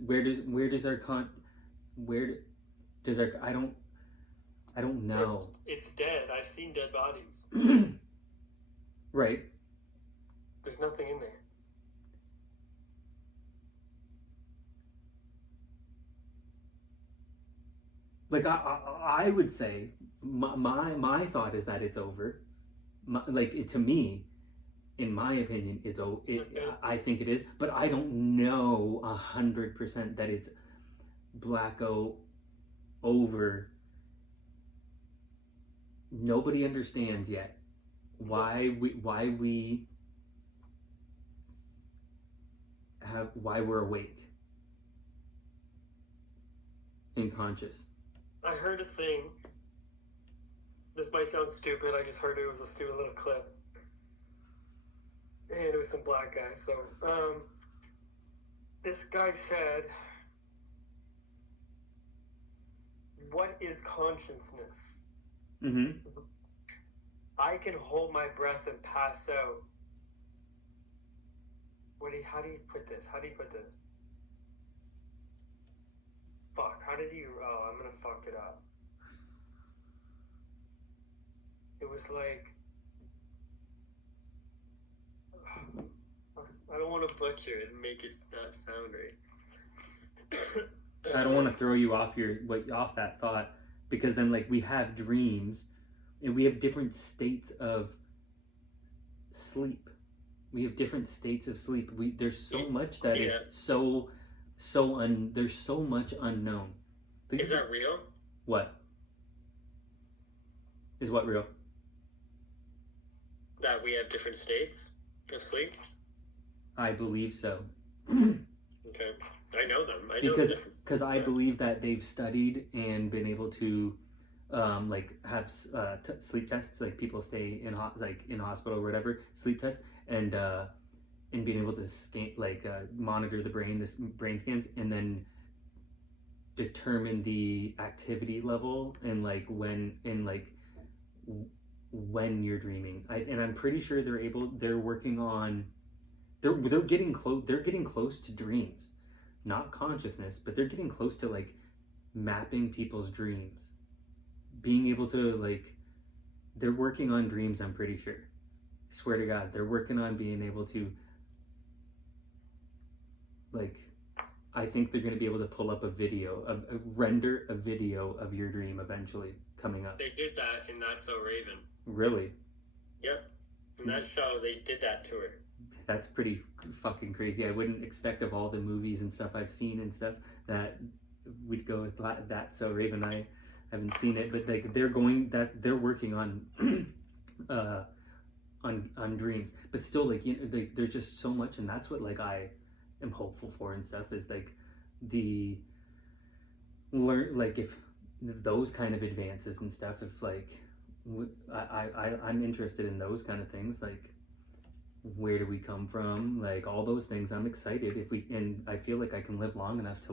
I don't know. It's dead. I've seen dead bodies. Right. There's nothing in there. Like, I would say my thought is that it's over. To me, in my opinion, I think it is, but I don't know 100% that it's blacko over. nobody understands yet why we're awake and conscious. I heard a thing. This might sound stupid. I just heard it was a stupid little clip. And it was some black guy. So, this guy said, what is consciousness? Mm-hmm. I can hold my breath and pass out. How do you put this? Fuck, how did you... Oh, I'm gonna fuck it up. It was like... I don't want to butcher it and make it not sound right. I don't want to throw you off that thought, because then like we have dreams and we have different states of sleep. There's so much that is there's so much unknown. Is that real? What? Is what real? That we have different states of sleep? I believe so. Okay. I know them. I know the difference. Because I believe that they've studied and been able to like have sleep tests, like people stay in hospital or whatever, sleep tests, and being able to monitor the brain scans, and then determine the activity level and when you're dreaming. I'm pretty sure they're working on they're getting close to dreams, not consciousness, but they're getting close to like mapping people's dreams, being able to they're working on dreams. I'm pretty sure, swear to God, they're working on being able to I think they're going to be able to pull up render a video of your dream eventually coming up. They did that in That's So Raven. Really? Yep. In that show, they did that to her. That's pretty fucking crazy. I wouldn't expect, of all the movies and stuff I've seen and stuff, that we'd go with That's So Raven. I haven't seen it, but they're working on on dreams, but still there's just so much, and that's what I am hopeful for and stuff, is the if those kind of advances and stuff, if I'm interested in those kind of things, where do we come from, all those things. I'm excited and I feel like I can live long enough to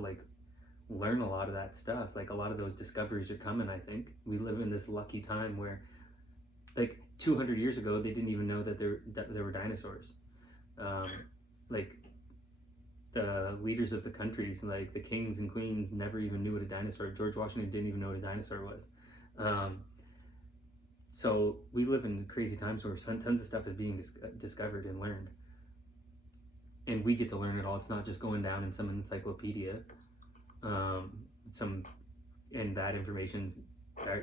learn a lot of that stuff. A lot of those discoveries are coming. I think we live in this lucky time where 200 years ago they didn't even know that there were dinosaurs. The leaders of the countries, the kings and queens, never even knew what a dinosaur. George Washington didn't even know what a dinosaur was. So we live in crazy times where tons of stuff is being discovered and learned, and we get to learn it all. It's not just going down in some encyclopedia. And that information's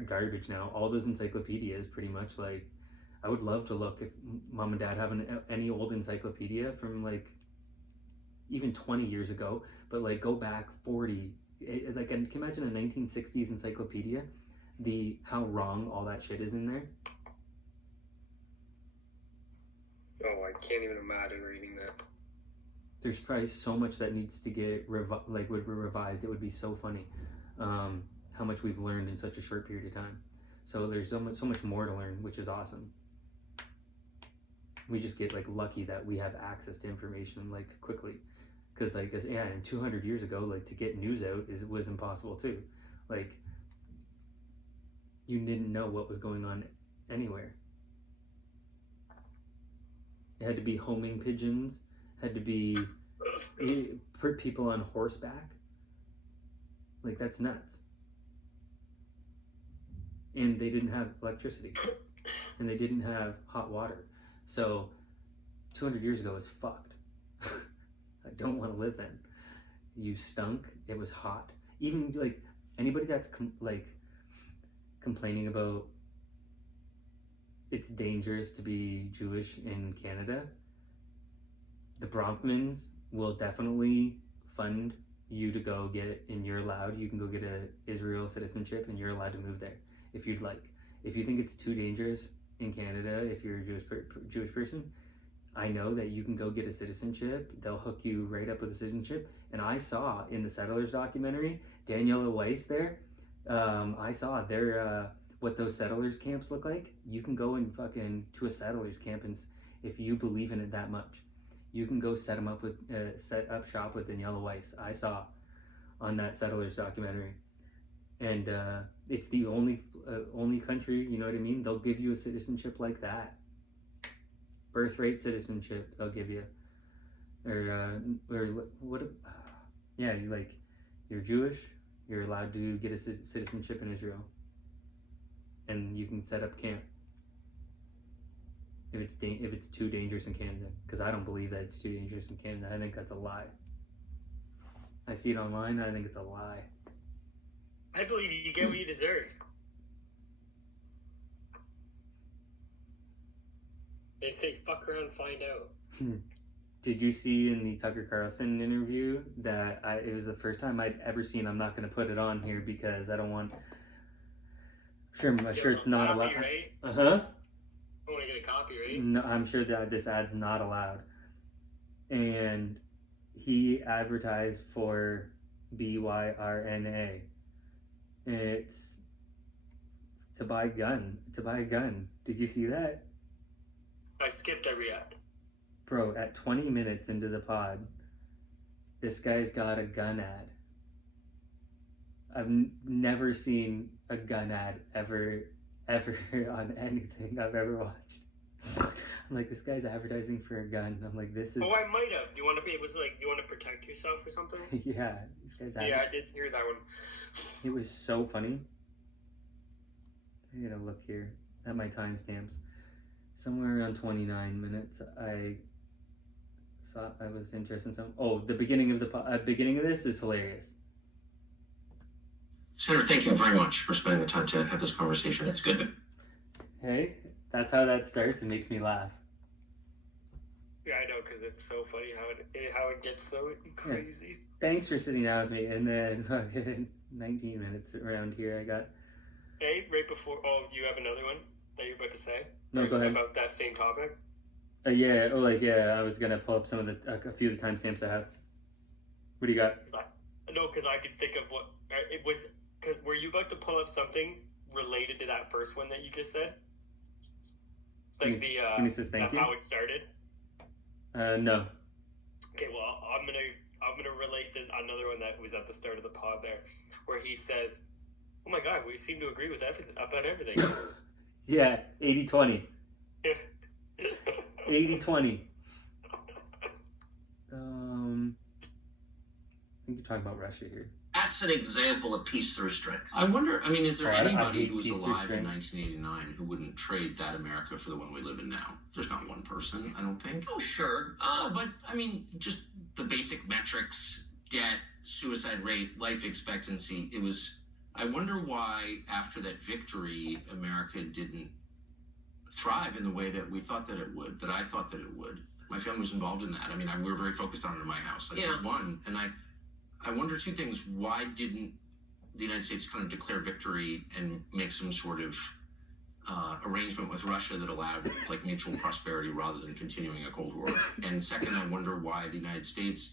garbage now. All those encyclopedias, pretty much. I would love to look if mom and dad have any old encyclopedia from even 20 years ago, but go back 40. I can imagine a 1960s encyclopedia, how wrong all that shit is in there. Oh, I can't even imagine reading that. There's probably so much that needs to get revised. It would be so funny how much we've learned in such a short period of time. So there's so much more to learn, which is awesome. We just get lucky that we have access to information quickly, because and 200 years ago, to get news out was impossible too. You didn't know what was going on anywhere. It had to be homing pigeons, had to be people on horseback. That's nuts. And they didn't have electricity, and they didn't have hot water. So 200 years ago is fucked. I don't want to live then. You stunk. It was hot. Even anybody that's complaining about it's dangerous to be Jewish in Canada, the Bronfmans will definitely fund you to go get it, and you can go get a Israel citizenship, and you're allowed to move there if you'd like. if you think it's too dangerous in Canada, if you're a Jewish person, I know that you can go get a citizenship. They'll hook you right up with a citizenship. And I saw in the Settlers documentary, Daniela Weiss there, I saw their what those settlers camps look like. You can go and fucking to a settlers camp, and if you believe in it that much, you can go set up shop with Daniela Weiss. I saw on that Settlers documentary, and it's the only country, you know what I mean? They'll give you a citizenship like that, birthright citizenship. They'll give you, or what? Yeah, you're Jewish. You're allowed to get a citizenship in Israel, and you can set up camp. If it's too dangerous in Canada, because I don't believe that it's too dangerous in Canada. I think that's a lie. I see it online. I think it's a lie. I believe you get what you deserve. They say fuck around, find out. Did you see in the Tucker Carlson interview that it was the first time I'd ever seen? I'm not going to put it on here because I don't want. I'm sure it's not allowed. Right? Uh huh. I want to get a copyright. No, I'm sure that this ad's not allowed. And he advertised for BYRNA. It's to buy a gun. Did you see that? I skipped every ad. Bro, at 20 minutes into the pod, this guy's got a gun ad. I've never seen a gun ad ever on anything I've ever watched. I'm like, this guy's advertising for a gun. I'm like, this is. Oh, I might have. You want to be? It was like, you want to protect yourself or something? Yeah, this guy's. Yeah, I did hear that one. It was so funny. I gotta look here at my timestamps. Somewhere around 29 minutes, I was interested in some. Oh, the beginning of beginning of this is hilarious. Senator, thank you very much for spending the time to have this conversation. It's good. Hey, that's how that starts. It makes me laugh. Yeah, I know, because it's so funny how it gets so crazy. Yeah. Thanks for sitting down with me. And then fucking 19 minutes around here, I got. Hey, right before. Oh, do you have another one that you're about to say? No, go ahead. About that same topic? Yeah. Oh, I was gonna pull up some of a few of the timestamps I have. What do you got? No, because I could think of what it was. Because were you about to pull up something related to that first one that you just said? Like when he says thank you? How it started? No. Okay, well, I'm gonna relate another one that was at the start of the pod there, where he says, "Oh my God, we seem to agree with about everything." Yeah, 80-20. 80-20. I think you're talking about Russia here. That's an example of peace through strength. I wonder, is there anybody who was peace through alive in strength. 1989 who wouldn't trade that America for the one we live in now? There's not one person, I don't think. Oh, sure. But just the basic metrics, debt, suicide rate, life expectancy, I wonder why after that victory, America didn't thrive in the way that we thought that it would, that I thought that it would. My family was involved in that. We were very focused on it in my house. We won, and I wonder two things. Why didn't the United States kind of declare victory and make some sort of arrangement with Russia that allowed mutual prosperity rather than continuing a Cold War? And second, I wonder why the United States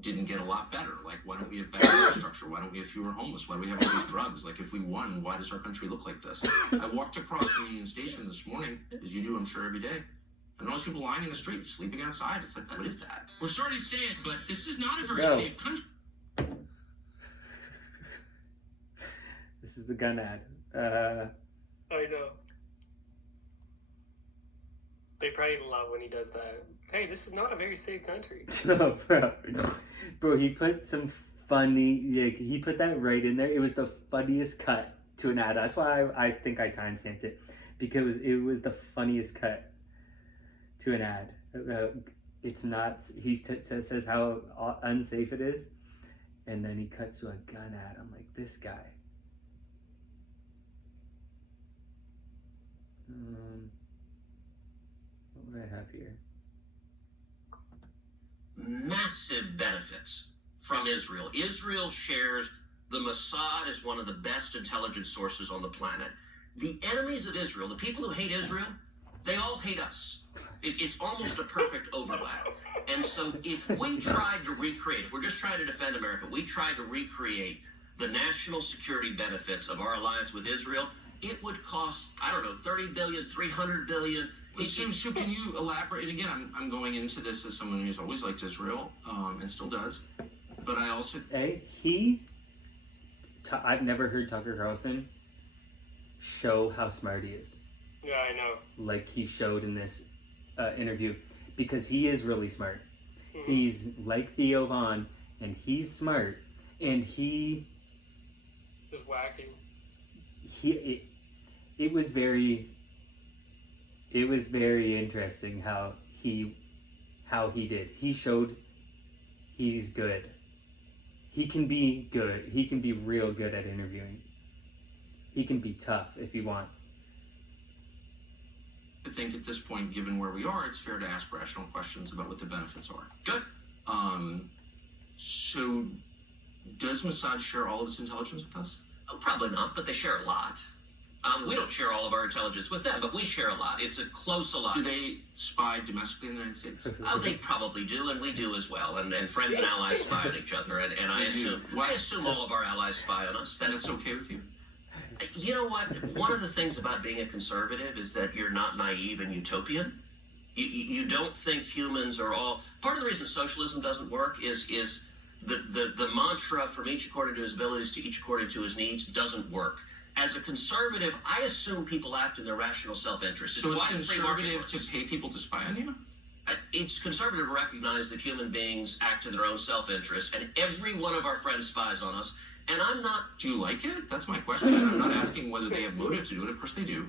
didn't get a lot better. Why don't we have better infrastructure? Why don't we have fewer homeless? Why do we have all these drugs? If we won, why does our country look like this? I walked across Union Station this morning, as you do, I'm sure, every day. I noticed people lying in the street, sleeping outside. It's like, what is that? We're sorry to say it, but this is not a very No. safe country. This is the gun ad. I know. They probably love when he does that. Hey, this is not a very safe country. No, bro, he put some funny. He put that right in there. It was the funniest cut to an ad. That's why I think I timestamped it, because it was the funniest cut to an ad. It's not. He says how unsafe it is, and then he cuts to a gun ad. I'm like, this guy. What do I have here? Massive benefits from Israel. Israel shares the Mossad as one of the best intelligence sources on the planet. the enemies of Israel, the people who hate Israel, they all hate us. It's almost a perfect overlap. And so if we tried to recreate, if we're just trying to defend America, we tried to recreate the national security benefits of our alliance with Israel, it would cost, I don't know, $30 billion, $300 billion. So can you elaborate? And again, I'm going into this as someone who's always liked Israel, and still does. But I also... I've never heard Tucker Carlson show how smart he is. Yeah, I know. Like he showed in this interview. Because he is really smart. Mm-hmm. He's like Theo Von, and he's smart. And he... Just whacking. It was very interesting how he did. He showed he's good. He can be good. He can be real good at interviewing. He can be tough if he wants. I think at this point, given where we are, it's fair to ask rational questions about what the benefits are. Good. So does Mossad share all of its intelligence with us? Oh, probably not, but they share a lot. We don't share all of our intelligence with them, but we share a lot. It's a close alliance. Do they spy domestically in the United States? Oh, they probably do, and we do as well. And friends and allies spy on each other, and I assume all of our allies spy on us. That's okay with you? You know what? One of the things about being a conservative is that you're not naive and utopian. You don't think humans are all... Part of the reason socialism doesn't work is the mantra from each according to his abilities to each according to his needs doesn't work. As a conservative, I assume people act in their rational self-interest. So it's conservative to pay people to spy on you? It's conservative to recognize that human beings act in their own self-interest, and every one of our friends spies on us, and I'm not... Do you like it? That's my question. I'm not asking whether they have motive to do it. Of course they do.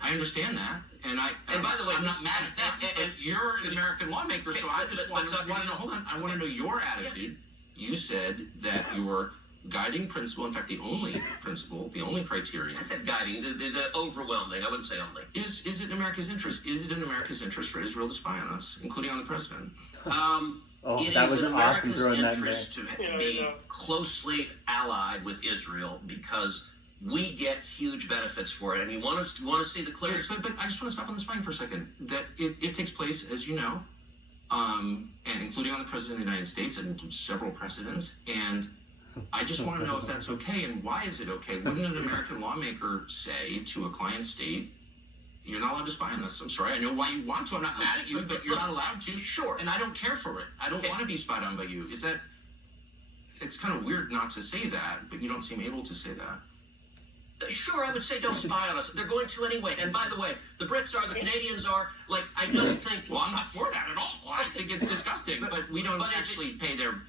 I understand that, and by the way, I'm not mad at that. And you're an American lawmaker, so I just want to know. Hold on, I want to know your attitude. You said that your guiding principle, in fact, the only principle, the only criterion. I said guiding, the overwhelming. I wouldn't say only. Is it in America's interest? Is it in America's interest for Israel to spy on us, including on the president? That was awesome throwing that in there. To be closely allied with Israel because we get huge benefits for it, and you want to see the clear. But I just want to stop on the spying for a second. That it takes place, as you know, and including on the president of the United States and several presidents. And I just want to know if that's okay, and why is it okay? Wouldn't an American lawmaker say to a client state, "You're not allowed to spy on us"? I'm sorry, I know why you want to. I'm not mad at you, but you're not allowed to. Sure. And I don't care for it. I don't want to be spied on by you. Is that? It's kind of weird not to say that, but you don't seem able to say that. Sure, I would say don't spy on us. They're going to anyway. And by the way, the Brits are, the Canadians are. Like, I don't think... Well, I'm not for that at all. I think it's disgusting. But we don't actually pay their...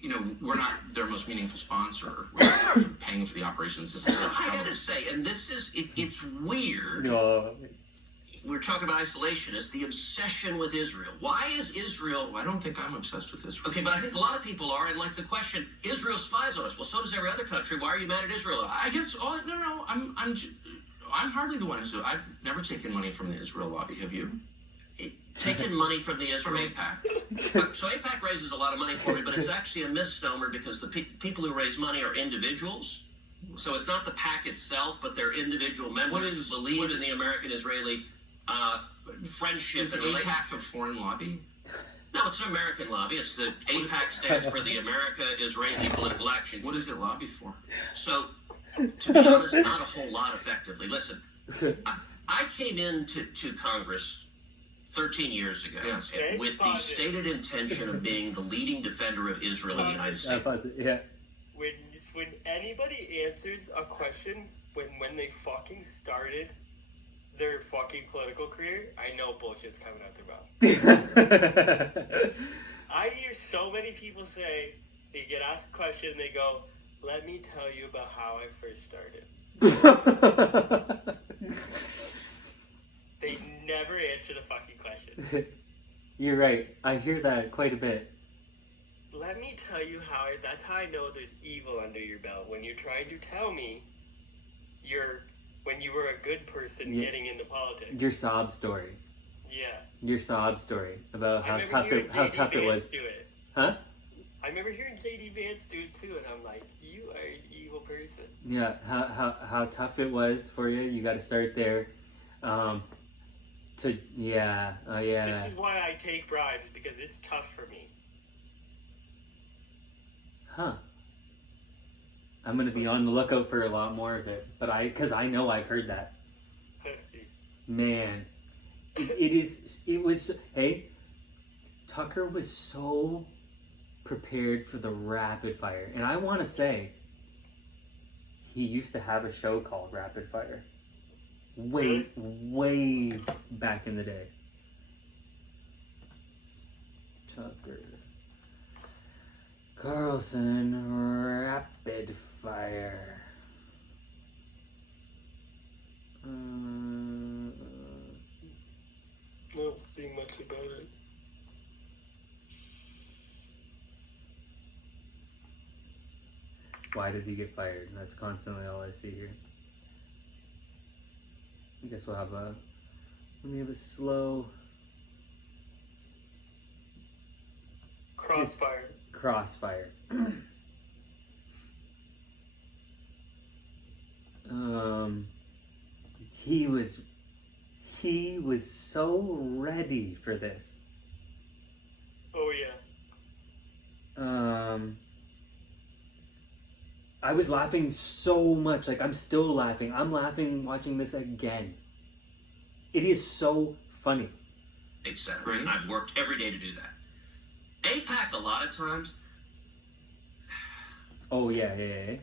You know, we're not their most meaningful sponsor. We're paying for the operations. I gotta say, and this is... it's weird. We're talking about isolation. It's the obsession with Israel. Why is Israel... Well, I don't think I'm obsessed with Israel. Okay, but I think a lot of people are, and like the question, Israel spies on us. Well, so does every other country. Why are you mad at Israel? I guess... Oh, no. I'm hardly the one who's... I've never taken money from the Israel lobby. Have you? Taken money from the Israel... From AIPAC. So AIPAC raises a lot of money for me, but it's actually a misnomer because the people who raise money are individuals. So it's not the PAC itself, but they're individual members who believe in the American-Israeli... friendship. Is the AIPAC a foreign lobby? No, it's an American lobby. It's the AIPAC stands for the America-Israeli Political Action. What does it lobby for? So, to be honest, not a whole lot effectively. Listen, I came into Congress 13 years ago with the stated intention of being the leading defender of Israel in the United States. Yeah. When anybody answers a question when they fucking started their fucking political career, I know bullshit's coming out their mouth. I hear so many people say, they get asked a question and they go, "Let me tell you about how I first started." They never answer the fucking question. You're right. I hear that quite a bit. Let me tell you that's how I know there's evil under your belt. When you're trying to tell me when you were a good person getting into politics. Your sob story. Yeah. Your sob story about how tough it was. Do it. Huh? I remember hearing J.D. Vance do it too, and I'm like, you are an evil person. Yeah, how tough it was for you. You got to start there. Yeah. This is why I take bribes, because it's tough for me. Huh. I'm gonna be on the lookout for a lot more of it, but because I know I've heard that. Pussies. Man, hey, Tucker was so prepared for the rapid fire, and I want to say he used to have a show called Rapid Fire way back in the day. Tucker Carlson Rapid Fire. I don't see much about it. Why did he get fired? That's constantly all I see here. I guess we'll have a slow Crossfire. Crossfire. He was so ready for this. Oh yeah. I was laughing so much. Like, I'm still laughing. I'm laughing watching this again. It is so funny. Etc. Right. I've worked every day to do that. APAC, a lot of times. Oh, yeah.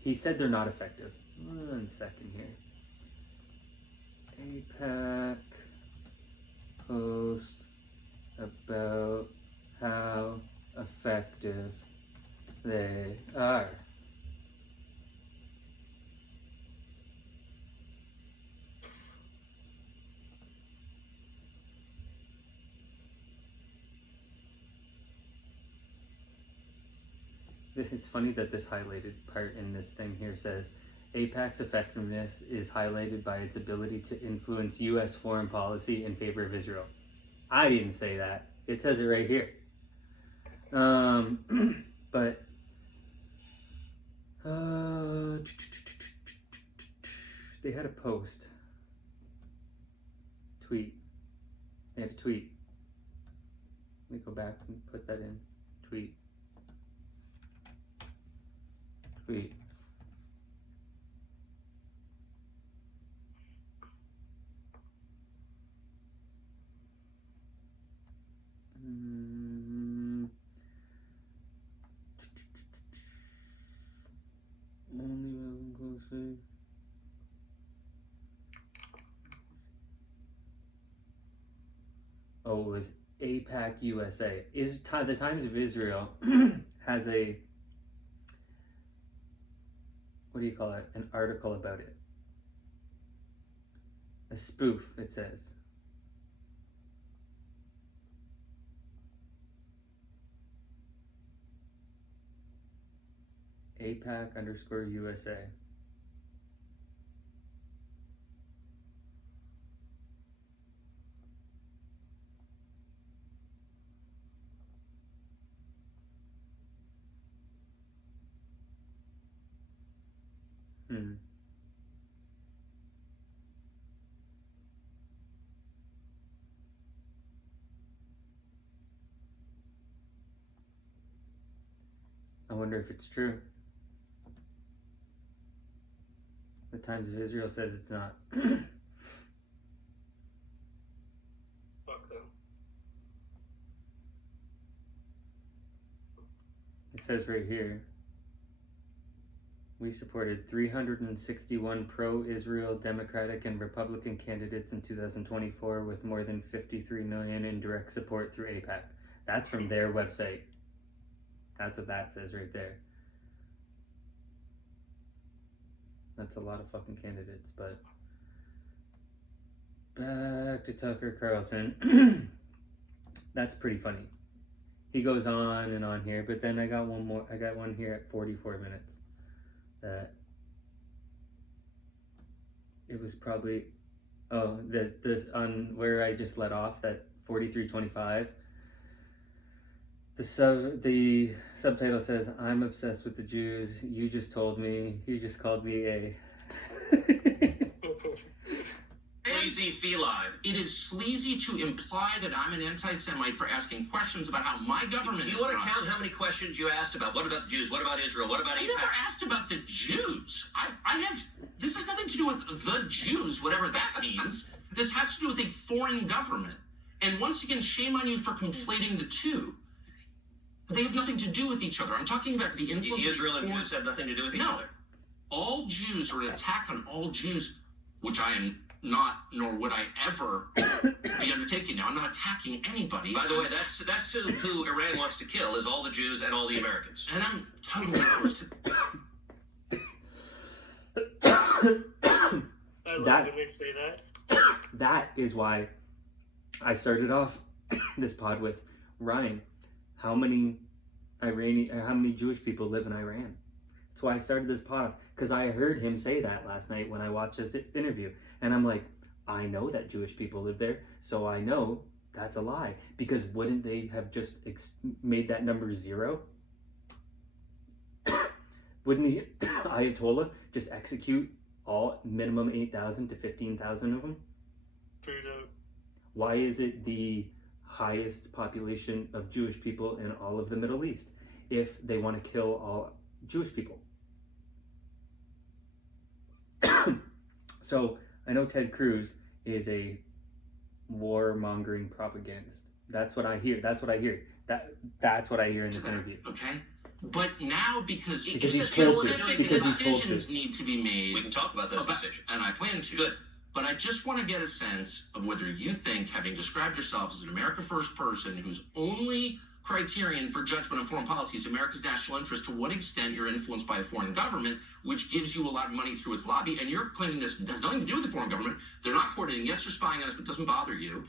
He said they're not effective. 1 second here. APAC post about how effective they are. It's funny that this highlighted part in this thing here says AIPAC's effectiveness is highlighted by its ability to influence U.S. foreign policy in favor of Israel. I didn't say that. It says it right here. But they had a post. Tweet. They had a tweet. Let me go back and put that in. Tweet. Only relevant closely. Oh, it was AIPAC USA. The Times of Israel has a, what do you call it? An article about it. A spoof, it says. AIPAC_USA. I wonder if it's true. The Times of Israel says it's not. Fuck them. It says right here, we supported 361 pro-Israel Democratic and Republican candidates in 2024 with more than 53 million in direct support through AIPAC. That's from their website. That's what that says right there. That's a lot of fucking candidates, but back to Tucker Carlson. That's pretty funny. He goes on and on here, but then I got one more. I got one here at 44 minutes. That it was probably this on where I just let off, that 43:25. The subtitle says, "I'm obsessed with the Jews. You just told me. You just called me a." Sleazy feline. It is sleazy to imply that I'm an anti-Semite for asking questions about how my government You is want to run. count how many questions you asked about? What about the Jews? What about Israel? What about I AIPAC? never asked about the Jews. I have. This has nothing to do with the Jews, whatever that means. This has to do with a foreign government. And once again, shame on you for conflating the two. They have nothing to do with each other. I'm talking about the influence. Israel of and foreign... Jews have nothing to do with each No. other. All Jews, or an attack on all Jews, which I am not, nor would I ever be undertaking now. I'm not attacking anybody. By the way, that's who Iran wants to kill, is all the Jews and all the Americans. And I'm totally opposed to I love That- when they say that. That is why I started off this pod with Ryan. How many Jewish people live in Iran? That's why I started this pod off, because I heard him say that last night when I watched this interview, and I'm like, I know that Jewish people live there, so I know that's a lie. Because wouldn't they have just made that number 0? Wouldn't the Ayatollah just execute all minimum 8,000 to 15,000 of them? Straight up. Why is it the highest population of Jewish people in all of the Middle East if they want to kill all Jewish people? So I know Ted Cruz is a warmongering propagandist. That's what I hear. That's what I hear in this interview. Okay? But now, because Because he's told to. specific Because he's told to. decisions need to be made, We can talk about those decisions. and I plan to. Good. But I just want to get a sense of whether you think, having described yourself as an America First person whose only criterion for judgment on foreign policy is America's national interest, to what extent you're influenced by a foreign government, which gives you a lot of money through its lobby, and you're claiming this has nothing to do with the foreign government. They're not coordinating. Yes, they're spying on us, but it doesn't bother you.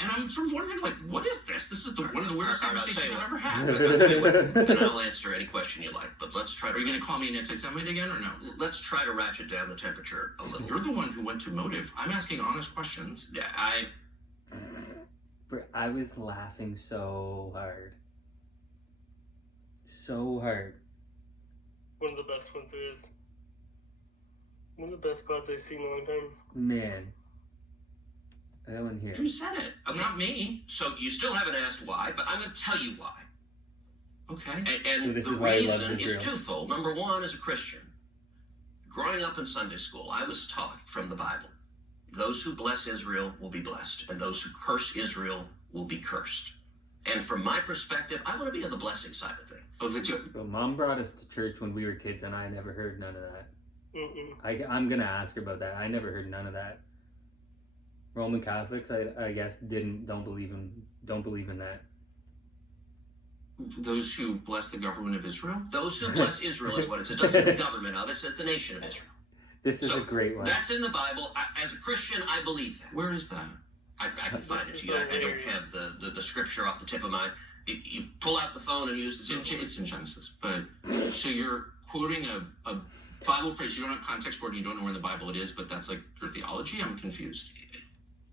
And I'm sort of wondering, like, what is this? This is one of the weirdest All right, I'll conversations tell you I've ever what. had. And I'll answer any question you like, but let's try Are to. you going to call me an anti-Semite again, or no? Let's try to ratchet down the temperature a little. You're the one who went to motive. I'm asking honest questions. Yeah, I was laughing so hard. So hard. One of the best ones there is. One of the best spots I've seen in a long time. Man. I don't want to hear. You said it, Okay. not me. So you still haven't asked why, but I'm going to tell you why. Okay. And So this the is why he reason loves is Israel. twofold. Number one, as a Christian, growing up in Sunday school, I was taught from the Bible, those who bless Israel will be blessed, and those who curse Israel will be cursed. And from my perspective, I want to be on the blessing side of things. Oh, the good. But Mom brought us to church when we were kids, and I never heard none of that. Mm-mm. I'm gonna ask her about that. I never heard none of that. Roman Catholics, I guess, don't believe in that. Those who bless the government of Israel? Those who bless Israel is what it says. It doesn't say the government of it, says the nation of Israel. This is So, a great one. That's in the Bible. As a Christian, I believe that. Where is that? I can find This it is to you. I don't hilarious. have the scripture off the tip of my. You pull out the phone and use the. It's in Genesis. But so you're quoting a Bible phrase. You don't have context for it. And you don't know where in the Bible it is. But that's like your theology. I'm confused.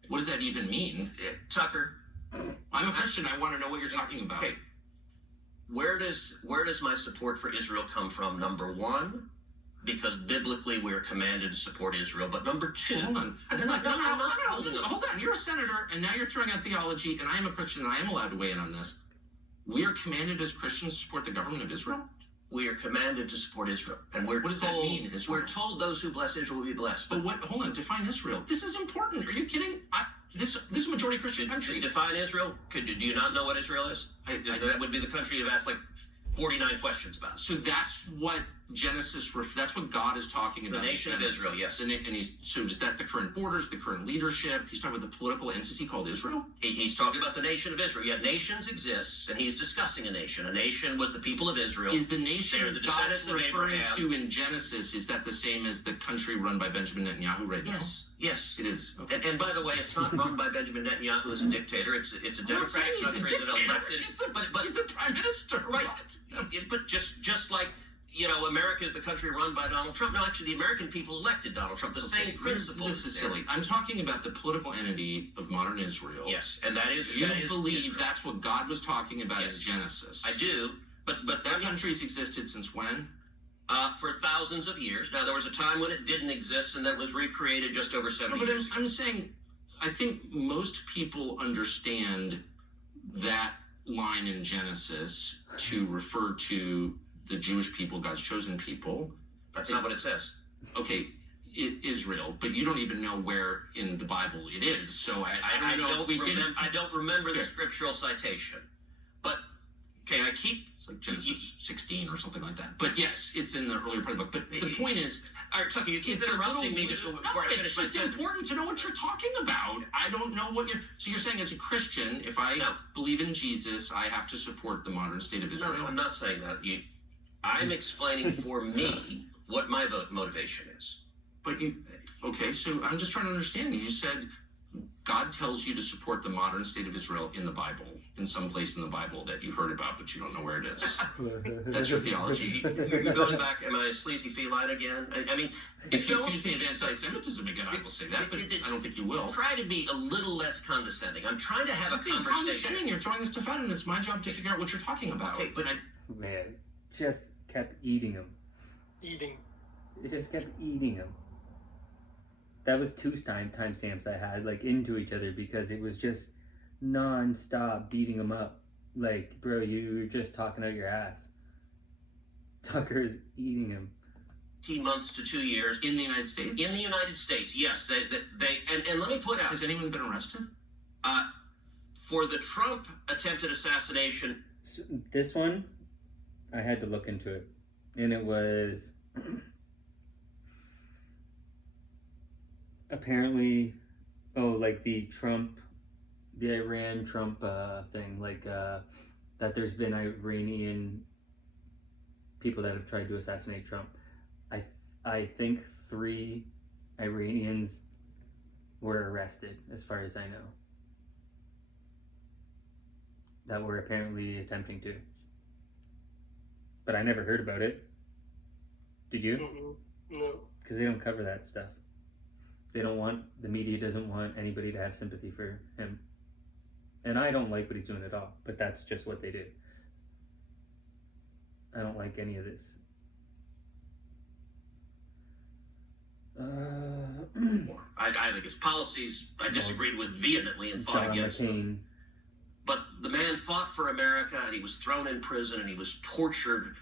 What does that even mean? Tucker, I'm a Christian. I want to know what you're talking about. okay. Where does my support for Israel come from? Number one, because biblically we're commanded to support Israel. But number two, Hold on. I'm not holding it. Hold on. You're a senator, and now you're throwing out theology, and I am a Christian, and I am allowed to weigh in on this. We are commanded as Christians to support the government of Israel? We are commanded to support Israel, and we're What does that told, mean, Israel? We're told those who bless Israel will be blessed. But what? Hold on. Define Israel. This is important. Are you kidding? This is a majority Christian country. Define Israel. Do you not know what Israel is? That would be the country you've asked like 49 questions about. So that's what Genesis. That's what God is talking about. The nation of Israel, yes. And so is that the current borders, the current leadership? He's talking about the political entity called Israel. He's talking about the nation of Israel. Yet nations exist, and he's discussing a nation. A nation was the people of Israel. Is the nation They're the God's descendants of referring Abraham. to in Genesis? Is that the same as the country run by Benjamin Netanyahu right now? Yes. It is. Okay. And by the way, it's not run by Benjamin Netanyahu as a dictator. It's a I'm not democratic saying he's a country that dictator. elected. He's the prime minister. Right. What? But just like America is the country run by Donald Trump. No, actually, the American people elected Donald Trump. The same principle. This is silly. I'm talking about the political entity of modern Israel. Yes, and that is. You believe that's what God was talking about in Genesis? I do, but that country's existed since when? For thousands of years. Now, there was a time when it didn't exist, and that was recreated just over 70 years ago. I'm saying, I think most people understand that line in Genesis to refer to the Jewish people, God's chosen people. That's not what it says. Okay, Israel, but you don't even know where in the Bible it is. So I don't remember the scriptural citation. But okay, it's like Genesis 16 or something like that. But yes, it's in the earlier part of the book. But the point is, all right, Tucker, you keep interrupting me before I finish my sentence. It's important to know what you're talking about. I don't know what you're. So you're saying, as a Christian, if I believe in Jesus, I have to support the modern state of Israel? No, I'm not saying that. I'm explaining for me what my motivation is. But okay, so I'm just trying to understand. You said God tells you to support the modern state of Israel in the Bible, in some place in the Bible that you heard about, but you don't know where it is. That's your theology. You're going back, am I a sleazy feline again? I mean, if you accuse me of anti-Semitism again, I will say that, but I don't think you will. Try to be a little less condescending. I'm trying to have a conversation. Condescending. You're throwing this stuff out, and it's my job to figure out what you're talking about. Okay, but man, just kept eating them. It just kept eating them. That was 2 timestamps I had, like, into each other, because it was just non-stop beating them up. Like, bro, you were just talking out your ass. Tucker's eating him. 18 months to 2 years. In the United States? In the United States, yes. And let me point out. Has anyone been arrested? For the Trump attempted assassination. So this one, I had to look into it. And it was... apparently, like the Iran-Trump thing, like that there's been Iranian people that have tried to assassinate Trump. I think 3 Iranians were arrested, as far as I know, that were apparently attempting to. But I never heard about it. Did you? No. Because they don't cover that stuff. The media doesn't want anybody to have sympathy for him. And I don't like what he's doing at all, but that's just what they do. I don't like any of this. I think his policies, I disagreed with vehemently and fought against them. But the man fought for America, and he was thrown in prison, and he was tortured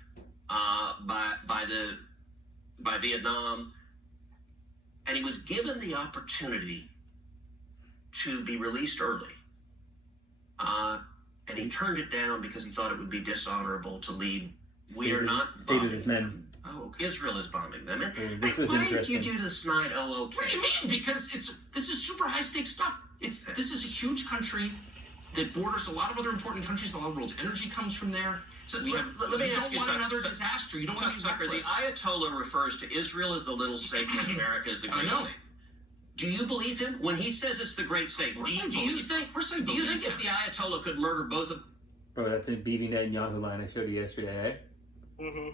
by Vietnam. And he was given the opportunity to be released early. And he turned it down because he thought it would be dishonorable to lead. We are not State of his men. Oh, okay. Israel is bombing them. This was why interesting. did you do the snide? Oh, okay. What do you mean? Because this is super high stakes stuff. This is a huge country that borders a lot of other important countries. A lot of the world's energy comes from there. So let me ask you, don't want another disaster. You don't want to be Tucker, the Ayatollah refers to Israel as the little Satan, as America as the great Satan. Do you believe him when he says it's the great Satan? Do you think if the Ayatollah could murder both of... Bro, that's a Bibi Netanyahu line I showed you yesterday, eh?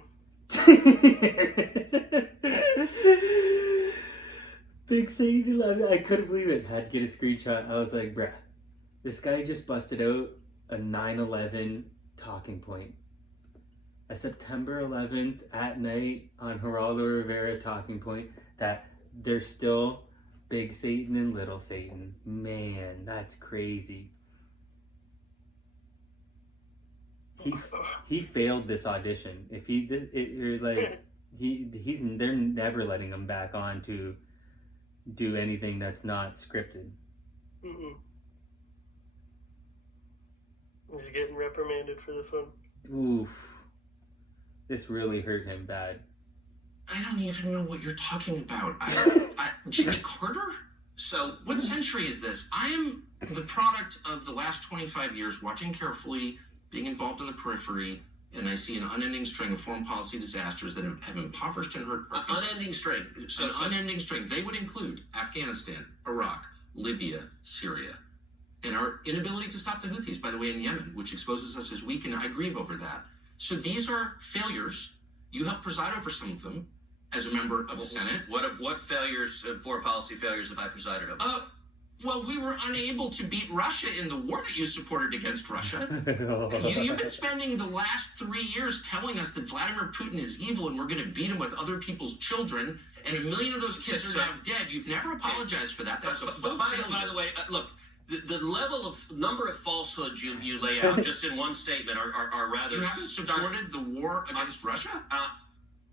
Big Satan, I couldn't believe it. Had to get a screenshot. I was like, bruh, this guy just busted out a 9/11 talking point. A September 11th at night on Geraldo Rivera talking point that there's still Big Satan and Little Satan. Man, that's crazy. He failed this audition. If they're never letting him back on to do anything that's not scripted. He's getting reprimanded for this one. Oof. This really hurt him bad. I don't even know what you're talking about. Jimmy Carter? So, what century is this? I am the product of the last 25 years, watching carefully, being involved in the periphery, and I see an unending string of foreign policy disasters that have impoverished and hurt. Unending string. An unending string. They would include Afghanistan, Iraq, Libya, Syria. And our inability to stop the Houthis, by the way, in Yemen, which exposes us as weak, and I grieve over that. So these are failures You helped preside over some of them as a member of the Senate. What failures, foreign policy failures, have I presided over? Well, we were unable to beat Russia in the war that you supported against Russia. You've been spending the last 3 years telling us that Vladimir Putin is evil and we're going to beat him with other people's children, and 1 million of those kids are now dead. You've never apologized for that. That's a full by the way, look, the level of number of falsehoods you lay out just in one statement are rather You haven't supported the war against Russia?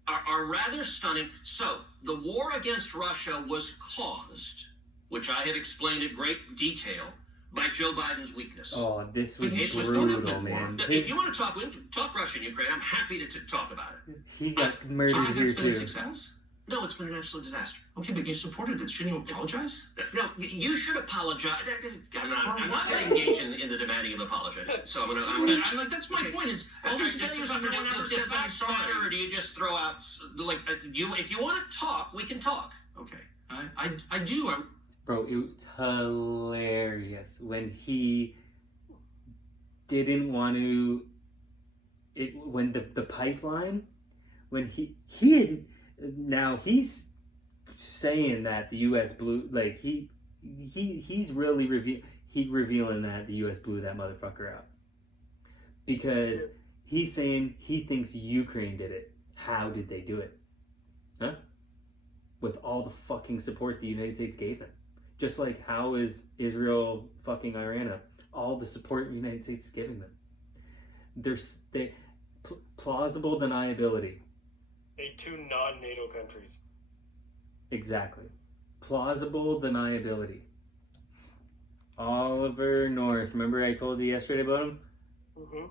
Are rather stunning. So, the war against Russia was caused, which I had explained in great detail, by Joe Biden's weakness. Oh, this was It was brutal, man. If you want to talk Russia and Ukraine, I'm happy to talk about it. He got murdered here It's been a too. success? No, it's been an absolute disaster. Okay, but you supported it. Shouldn't you apologize? No, you should apologize. I'm not going to engage in the demanding of apologies. So I'm like, that's my point. Is all these failures and no one ever says I'm sorry. Or do you just throw out if you want to talk, we can talk. Okay, I do. Bro, it was hilarious when he didn't want to. When the pipeline, when he had. Now he's saying that the U.S. blew, like he's really revealing that the U.S. blew that motherfucker out, because he's saying he thinks Ukraine did it. How did they do it? Huh? With all the fucking support the United States gave them. Just like how is Israel fucking Iran up? All the support the United States is giving them. There's plausible deniability. Two non-NATO countries. Exactly. Plausible deniability. Oliver North. Remember I told you yesterday about him? Mm-hmm.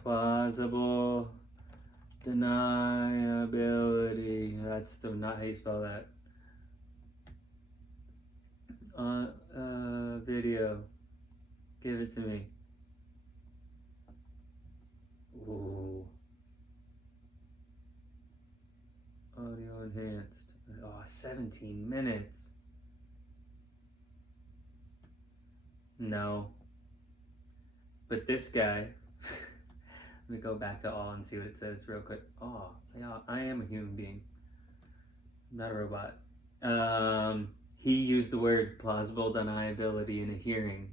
Plausible deniability. That's not how you spell that. Video. Give it to me. Ooh. Audio enhanced. Oh, 17 minutes. No. But this guy, let me go back to all and see what it says real quick. Oh, yeah, I am a human being. I'm not a robot. He used the word plausible deniability in a hearing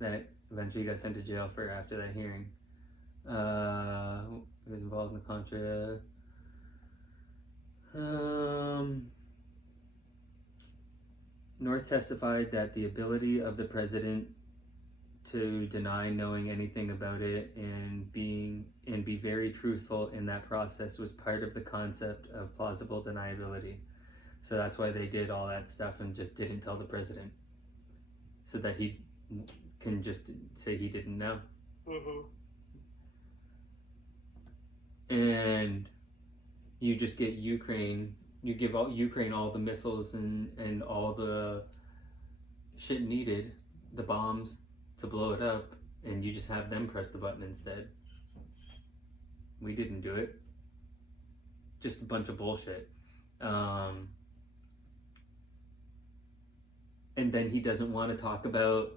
that eventually got sent to jail for after that hearing. He was involved in the Contra. North testified that the ability of the president to deny knowing anything about it and be very truthful in that process was part of the concept of plausible deniability. So that's why they did all that stuff and just didn't tell the president, so that he can just say he didn't know. Mm-hmm. And you just get Ukraine, you give Ukraine all the missiles and all the shit needed, the bombs to blow it up, and you just have them press the button instead. We didn't do it. Just a bunch of bullshit. And then he doesn't want to talk about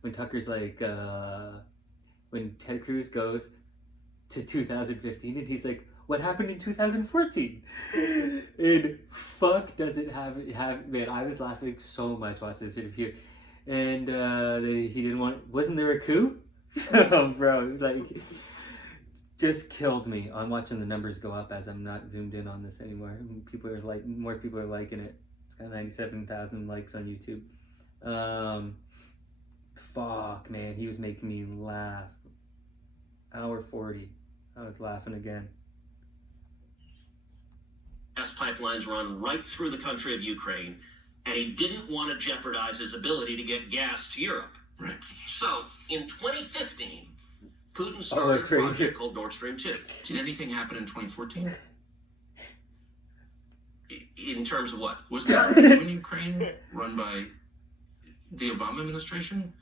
when Tucker's like, when Ted Cruz goes to 2015 and he's like, what happened in 2014? And fuck does it have man, I was laughing so much watching this interview. And he didn't want, wasn't there a coup? Oh, bro, like, just killed me. I'm watching the numbers go up as I'm not zoomed in on this anymore. More people are liking it. It's got 97,000 likes on YouTube. Fuck, man, he was making me laugh. Hour 40. I was laughing again. Gas pipelines run right through the country of Ukraine, and he didn't want to jeopardize his ability to get gas to Europe. Right. So, in 2015, Putin started a project called Nord Stream 2. Did anything happen in 2014? In terms of what? Was there a coup in Ukraine run by the Obama administration?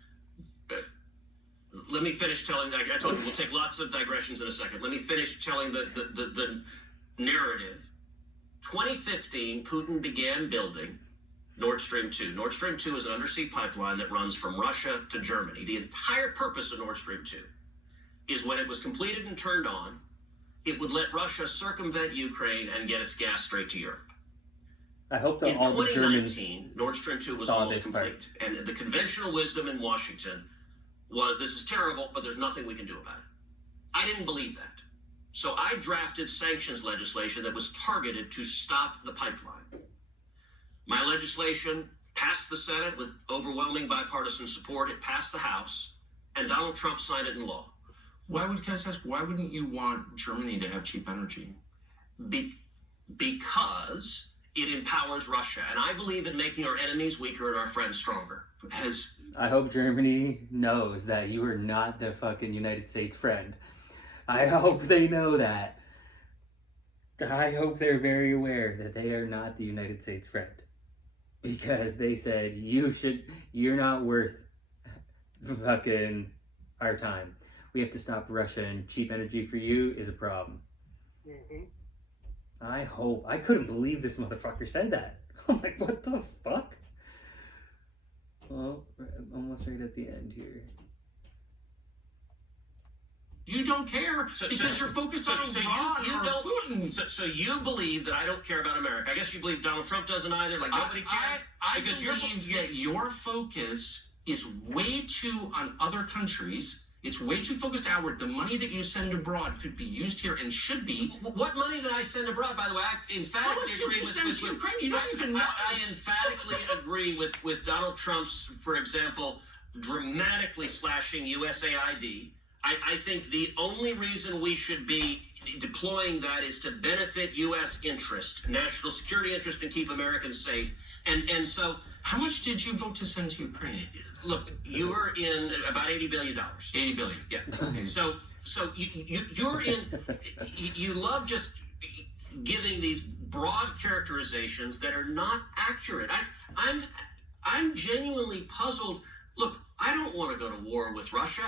Let me finish telling, I told you, we'll take lots of digressions in a second. Let me finish telling the narrative. 2015, Putin began building Nord Stream 2. Nord Stream 2 is an undersea pipeline that runs from Russia to Germany. The entire purpose of Nord Stream 2 is when it was completed and turned on, it would let Russia circumvent Ukraine and get its gas straight to Europe. I hope that In all the Germans 2019, Nord Stream 2 was saw almost this complete. And the conventional wisdom in Washington was, this is terrible, but there's nothing we can do about it. I didn't believe that. So I drafted sanctions legislation that was targeted to stop the pipeline. My legislation passed the Senate with overwhelming bipartisan support. It passed the House, and Donald Trump signed it in law. Can I just ask, why wouldn't you want Germany to have cheap energy? Because it empowers Russia, and I believe in making our enemies weaker and our friends stronger. I hope Germany knows that you are not the fucking United States friend. I hope they know that. I hope they're very aware that they are not the United States friend. Because they said, you're not worth fucking our time. We have to stop Russia, and cheap energy for you is a problem. Mm-hmm. I couldn't believe this motherfucker said that. I'm like, what the fuck? Well, we're almost right at the end here. You don't care because you're focused on Iran or Putin. So you believe that I don't care about America. I guess you believe Donald Trump doesn't either. Like nobody cares. I believe that your focus is way too on other countries. It's way too focused outward. The money that you send abroad could be used here and should be. What money that I send abroad, by the way, I emphatically agree with Ukraine. You don't even know. I emphatically agree with Donald Trump's, for example, dramatically slashing USAID. I think the only reason we should be deploying that is to benefit U.S. interest, national security interest, and keep Americans safe. And so, how much did you vote to send to Ukraine? Look, you were in about $80 billion. $80 billion. Yeah. So you're in. You love just giving these broad characterizations that are not accurate. I'm genuinely puzzled. Look, I don't want to go to war with Russia.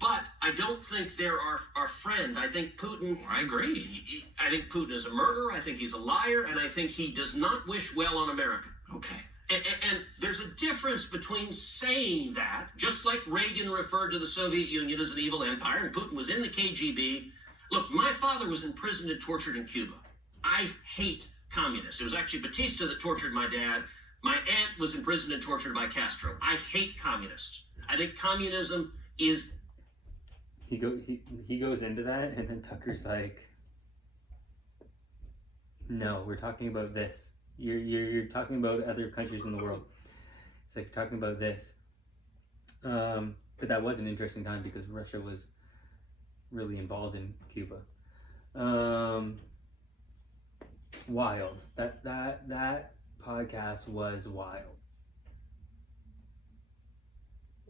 But I don't think they're our friend. I think Putin. I agree. I think Putin is a murderer. I think he's a liar, and I think he does not wish well on America. Okay. And there's a difference between saying that, just like Reagan referred to the Soviet Union as an evil empire, and Putin was in the KGB. Look, my father was imprisoned and tortured in Cuba. I hate communists. It was actually Batista that tortured my dad. My aunt was imprisoned and tortured by Castro. I hate communists. I think communism is... He goes into that, and then Tucker's like, no, we're talking about this. You're talking about other countries in the world. It's like talking about this. But that was an interesting time because Russia was really involved in Cuba. Wild. That podcast was wild.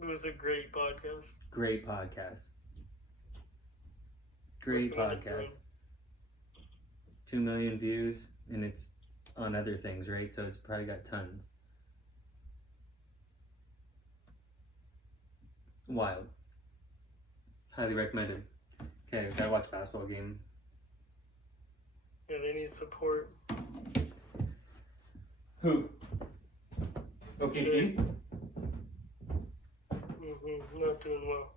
It was a great podcast. Great podcast. Great podcast. 2 million views, and it's on other things, right? So it's probably got tons. Wild. Highly recommended. Okay, we gotta watch a basketball game. Yeah, they need support. Who? OKC? Not doing well.